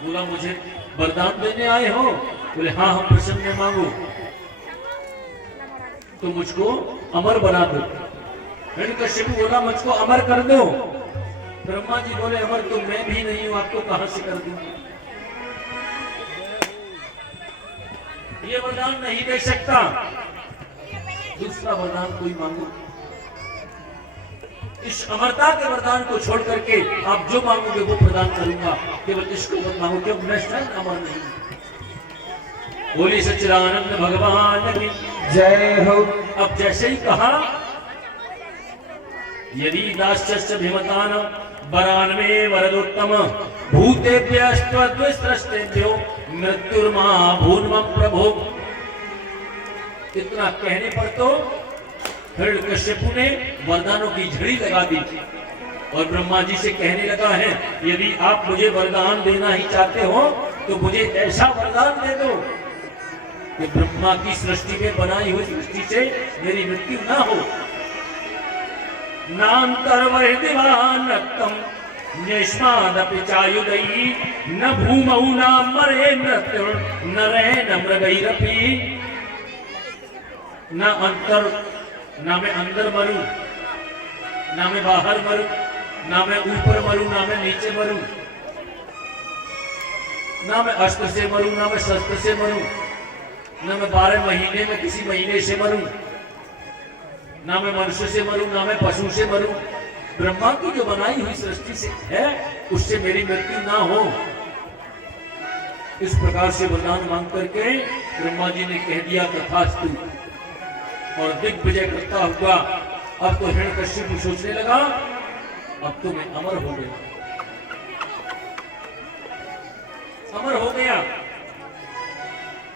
बोला मुझे वरदान देने आए हो? बोले हाँ, हम प्रसन्न मांगो। तो मुझको अमर बना दो। हिरण्यकश्यप बोला मुझको अमर कर दो। ब्रह्मा जी बोले अमर तो मैं भी नहीं हूं, आपको कहां से कर दूं? ये वरदान नहीं दे सकता, दूसरा वरदान कोई मांगो। इस अमरता के वरदान को छोड़ करके आप जो मांगोगे वो प्रदान करूंगा, केवल इसको मत मांगो कि मैं स्वयं अमर नहीं। बोली सच्चिदानंद भगवान की जय हो। अब जैसे ही कहा यदि दास्यस्य भीमतान वरान्मे वरदोत्तम भूतेभ्यस्त्वद्विसृष्टेभ्यो मृत्युर्मा भून्मं प्रभो। इतना कहने पर तो हिरण्यकश्यपु ने वरदानों की झड़ी लगा दी और ब्रह्मा जी से कहने लगा है यदि आप मुझे वरदान देना ही चाहते हो तो मुझे ऐसा वरदान दे दो कि ब्रह्मा की सृष्टि में बनाई हुई सृष्टि से मेरी मृत्यु ना हो। नान्तर्वैदिवानक्तम न्यष्मादपि चायुधैः न भूमौ न मरे मृत्यु नरेण मृगैरपि। न अंतर, ना मैं अंदर मरूं, ना मैं बाहर मरूं, ना मैं ऊपर मरूं, ना मैं नीचे मरूं, ना मैं अस्त्र से मरूं, ना मैं शस्त्र से मरूं, ना मैं 12 महीने में किसी महीने से मरूं, ना मैं मनुष्य से मरूं, ना मैं पशु से मरूं। ब्रह्मा की जो बनाई हुई सृष्टि से है उससे मेरी मृत्यु ना हो। इस प्रकार से वरदान मांग करके ब्रह्मा जी ने कह दिया तथास्तु और दिग्विजय करता हुआ अब तो हिरण्यकश्यप सोचने लगा अब तो मैं अमर हो गया, अमर हो गया।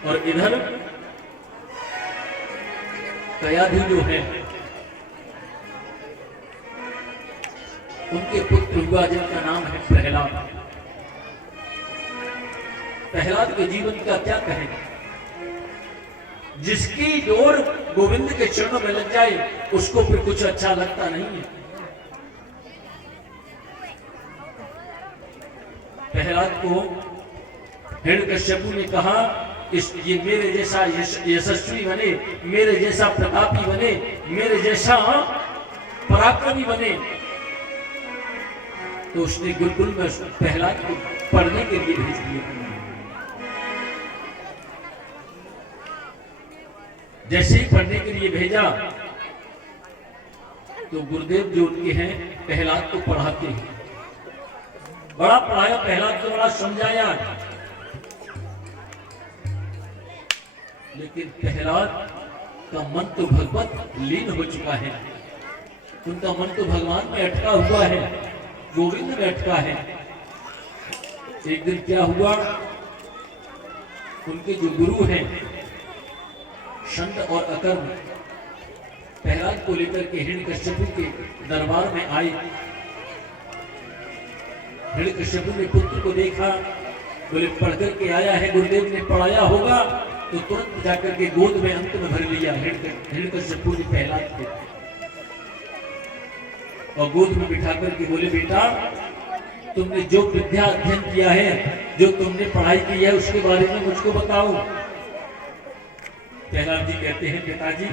और इधर कयाधु जो है उनके पुत्र हुआ जिनका नाम है प्रहलाद। प्रहलाद के जीवन का क्या कहेंगे? जिसकी डोर गोविंद के चरणों में लग जाए उसको फिर कुछ अच्छा लगता नहीं है। प्रहलाद को हिरण्यकश्यपु ने कहा ये मेरे जैसा यशस्वी बने, मेरे जैसा प्रतापी बने, मेरे जैसा पराक्रमी बने। तो उसने गुरुकुल में प्रहलाद को पढ़ने के लिए भेज दिया। जैसे ही पढ़ने के लिए भेजा तो गुरुदेव जो उनके हैं प्रहलाद को पढ़ाते हैं। बड़ा पढ़ाया प्रहलाद को, बड़ा समझाया, लेकिन प्रहलाद का मन तो भगवत लीन हो चुका है। उनका मन तो भगवान में अटका हुआ है, गोविंद में अटका है। एक दिन क्या हुआ, उनके जो गुरु हैं शंड और अकर्म प्रहलाद को लेकर के हिरण्यकश्यपु के दरबार में आए। हिरण्यकश्यपु ने पुत्र को देखा, बोले पढ़ करके आया है, गुरुदेव ने पढ़ाया होगा, तो तुरंत जाकर के गोद में अंत में भर लिया हिरण्यकश्यपु ने प्रहलाद को और गोद में बिठा करके बोले बेटा तुमने जो विद्या अध्ययन किया है, जो तुमने पढ़ाई की है उसके बारे में मुझको बताओ। प्रहलाद जी कहते हैं पिताजी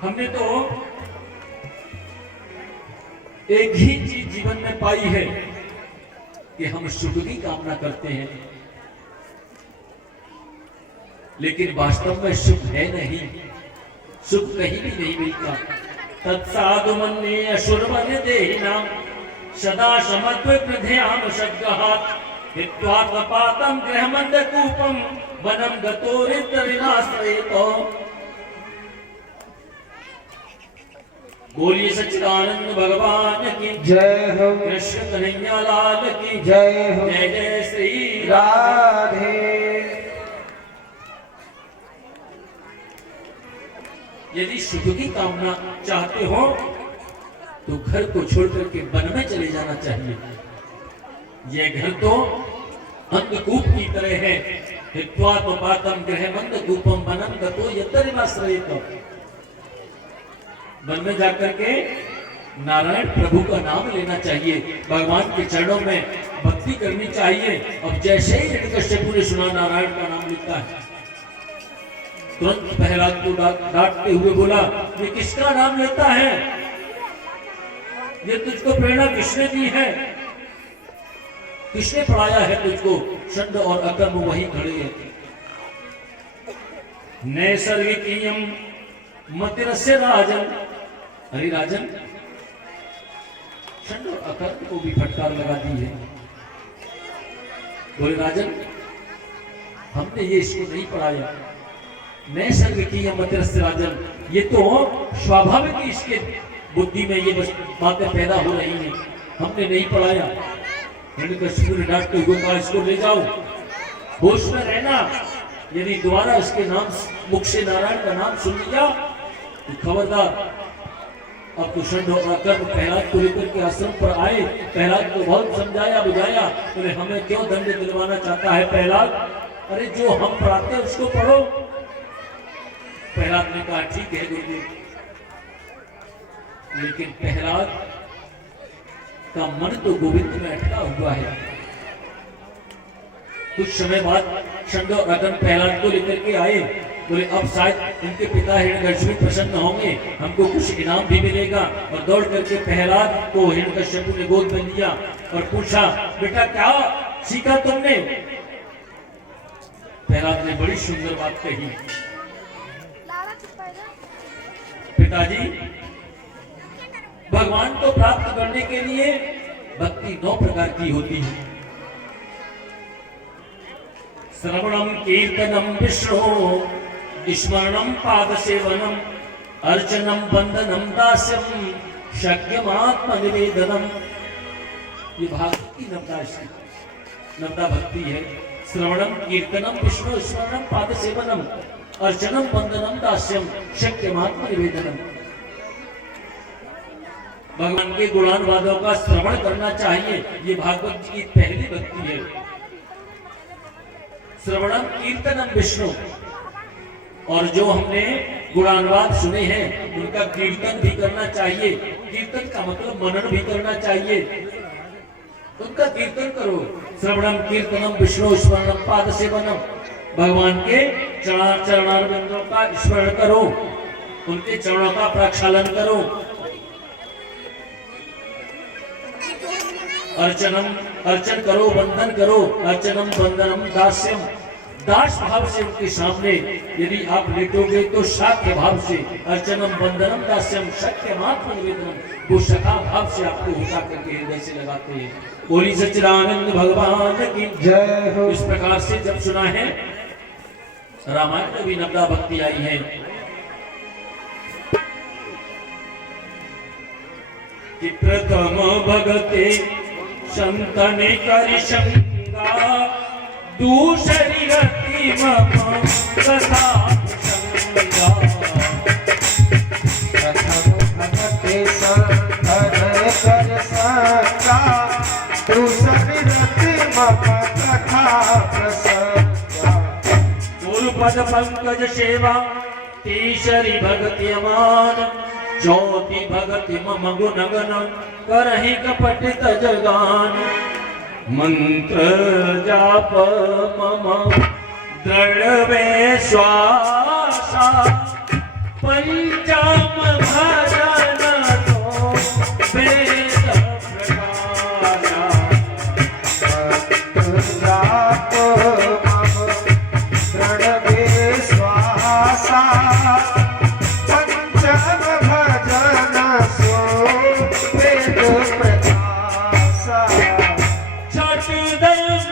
हमने तो एक ही चीज जीवन में पाई है कि हम सुख की कामना करते हैं, लेकिन वास्तव में सुख है नहीं, सुख कहीं भी नहीं मिलता। तत्साधु मन्ये असुर मन देहिनाम सदा समत्व प्रध्याम सद्गहात् हित्वात्मपातं गृहमन्दकूपं वनं गतोरितरिनाश्रयतो। बोलिए सच्चिदानंद भगवान की जय हो। कृष्ण कन्हैया लाल की जय हो। जय जय श्री राधे। यदि सुख की कामना चाहते हो तो घर को छोड़कर के वन में चले जाना चाहिए। यह घर तो अंधकूप की तरह है। हित्वात्मपातं गृहमन्दकूपं वनं गतो यतरिमाश्रयेत। वन में जाकर के नारायण प्रभु का नाम लेना चाहिए, भगवान के चरणों में भक्ति करनी चाहिए। अब जैसे ही हिरण्यकश्यप ने सुना नारायण का नाम लेता है, तुरंत प्रहलाद को डांटते हुए बोला, ये किसका नाम लेता है? ये तुझको प्रेरणा किसने दी है? किसने पढ़ाया है तुझको? षण्ड और अकर्म वही खड़े हैं। नैसर्गिकीयम मतिरस्य राजन। अरे राजन, षण्ड और अकर्म को भी फटकार लगा दी है। बोले राजन, हमने ये इसको नहीं पढ़ाया। नैसर्गिकीयम मतिरस्य राजन, ये तो स्वाभाविक ही इसके बुद्धि में ये बातें पैदा हो रही हैं, हमने नहीं पढ़ाया। हिरण्यकश्यप ने डांटते हुए कहा, इसको ले जाओ, होश में रहना। यदि दोबारा इसके नाम मुख से नारायण का नाम सुन लिया तो खबरदार। अब तो षण्ड और अकर्म प्रहलाद को लेकर के आश्रम पर आए। प्रहलाद को बहुत समझाया बुझाया। बोले हमें क्यों दंड दिलवाना चाहता है प्रहलाद? अरे जो हम पढ़ाते हैं उसको पढ़ो। प्रहलाद ने कहा ठीक है गुरुदेव। लेकिन प्रहलाद का मन तो गोविंद में अटका हुआ है। कुछ समय बाद षण्ड और अकर्म प्रहलाद को लेकर के आए। बोले अब शायद इनके पिता हिरण्यकश्यप प्रसन्न होंगे, हमको कुछ इनाम भी मिलेगा। और दौड़ करके प्रहलाद को हिरण्यकश्यप ने गोद में लिया और पूछा, बेटा क्या सीखा तुमने? प्रहलाद ने बड़ी सुंदर बात कही, पिताजी भगवान को प्राप्त करने के लिए भक्ति 9 प्रकार की होती है। श्रवणम कीर्तनम विष्णु, स्मरणम पाद सेवनम, अर्चनम बंदनम दास्यम, शक्यमात्म निवेदनम। ये भागवत की नवदा भक्ति है। श्रवणम कीर्तनम विष्णु, स्मरणम पाद सेवनम, अर्चनम बंदनम दास्यम, शक्यमात्म निवेदनम। भगवान के गुणानुवादों का श्रवण करना चाहिए। ये भागवत की पहली भक्ति है। श्रवणम कीर्तनम विष्णु, और जो हमने गुणानुवाद सुने हैं उनका कीर्तन भी करना चाहिए। कीर्तन का मतलब मनन भी करना चाहिए। उनका कीर्तन करो। श्रवणम कीर्तनम विष्णु, स्मरणम पाद सेवनम। भगवान के चरणारविंदों का स्मरण करो, उनके चरणों का प्रक्षालन करो। अर्चन करो, वंदन करो। अर्चनम बंदनम दास्यम, दास भाव से उनके सामने यदि आप लेटोगे तो शाक्य भाव से। अर्चनम बंदनम दास्यम, शक्यमात्म निवेदनम, वो सखा भाव से आपको उठा करके हृदय से लगाते हैं। बोली सच्चिदानंद भगवान की जय हो। इस प्रकार से जब सुना है, रामायण में भी नवदा भक्ति आई है। कि प्रथम भगते संतने करि शंका, दूसरी रति मम कथा संगा। प्रथम भगते संतने करि शंका, दूसरी रति मम कथा प्रसंगा। पूर्वपद पंकज सेवा, तीसरी भगति अमान, चौथी भगति मम गुण गण, करहि कपट तजगान। मंत्र जाप मम दृढ़ विश्वासा, पंचम भजन तो वेद प्रकारा। मंत्र जाप मम दृढ़ विश्वासा, धर्म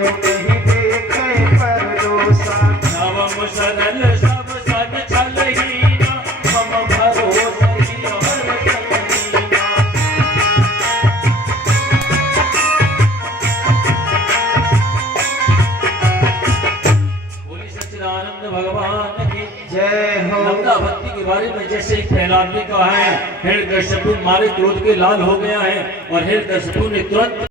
नहीं देखे परदोसा नवम सरल सब सज छलहीना मम भरोसा ही हर चलहीना। बोली सच्चिदानंद भगवान की जय हो। नवदा भक्ति के बारे में जैसे एक प्रहलाद ने कहा है, हिरण्यकश्यप मारे क्रोध के लाल हो गया है और हिरण्यकश्यप ने तुरंत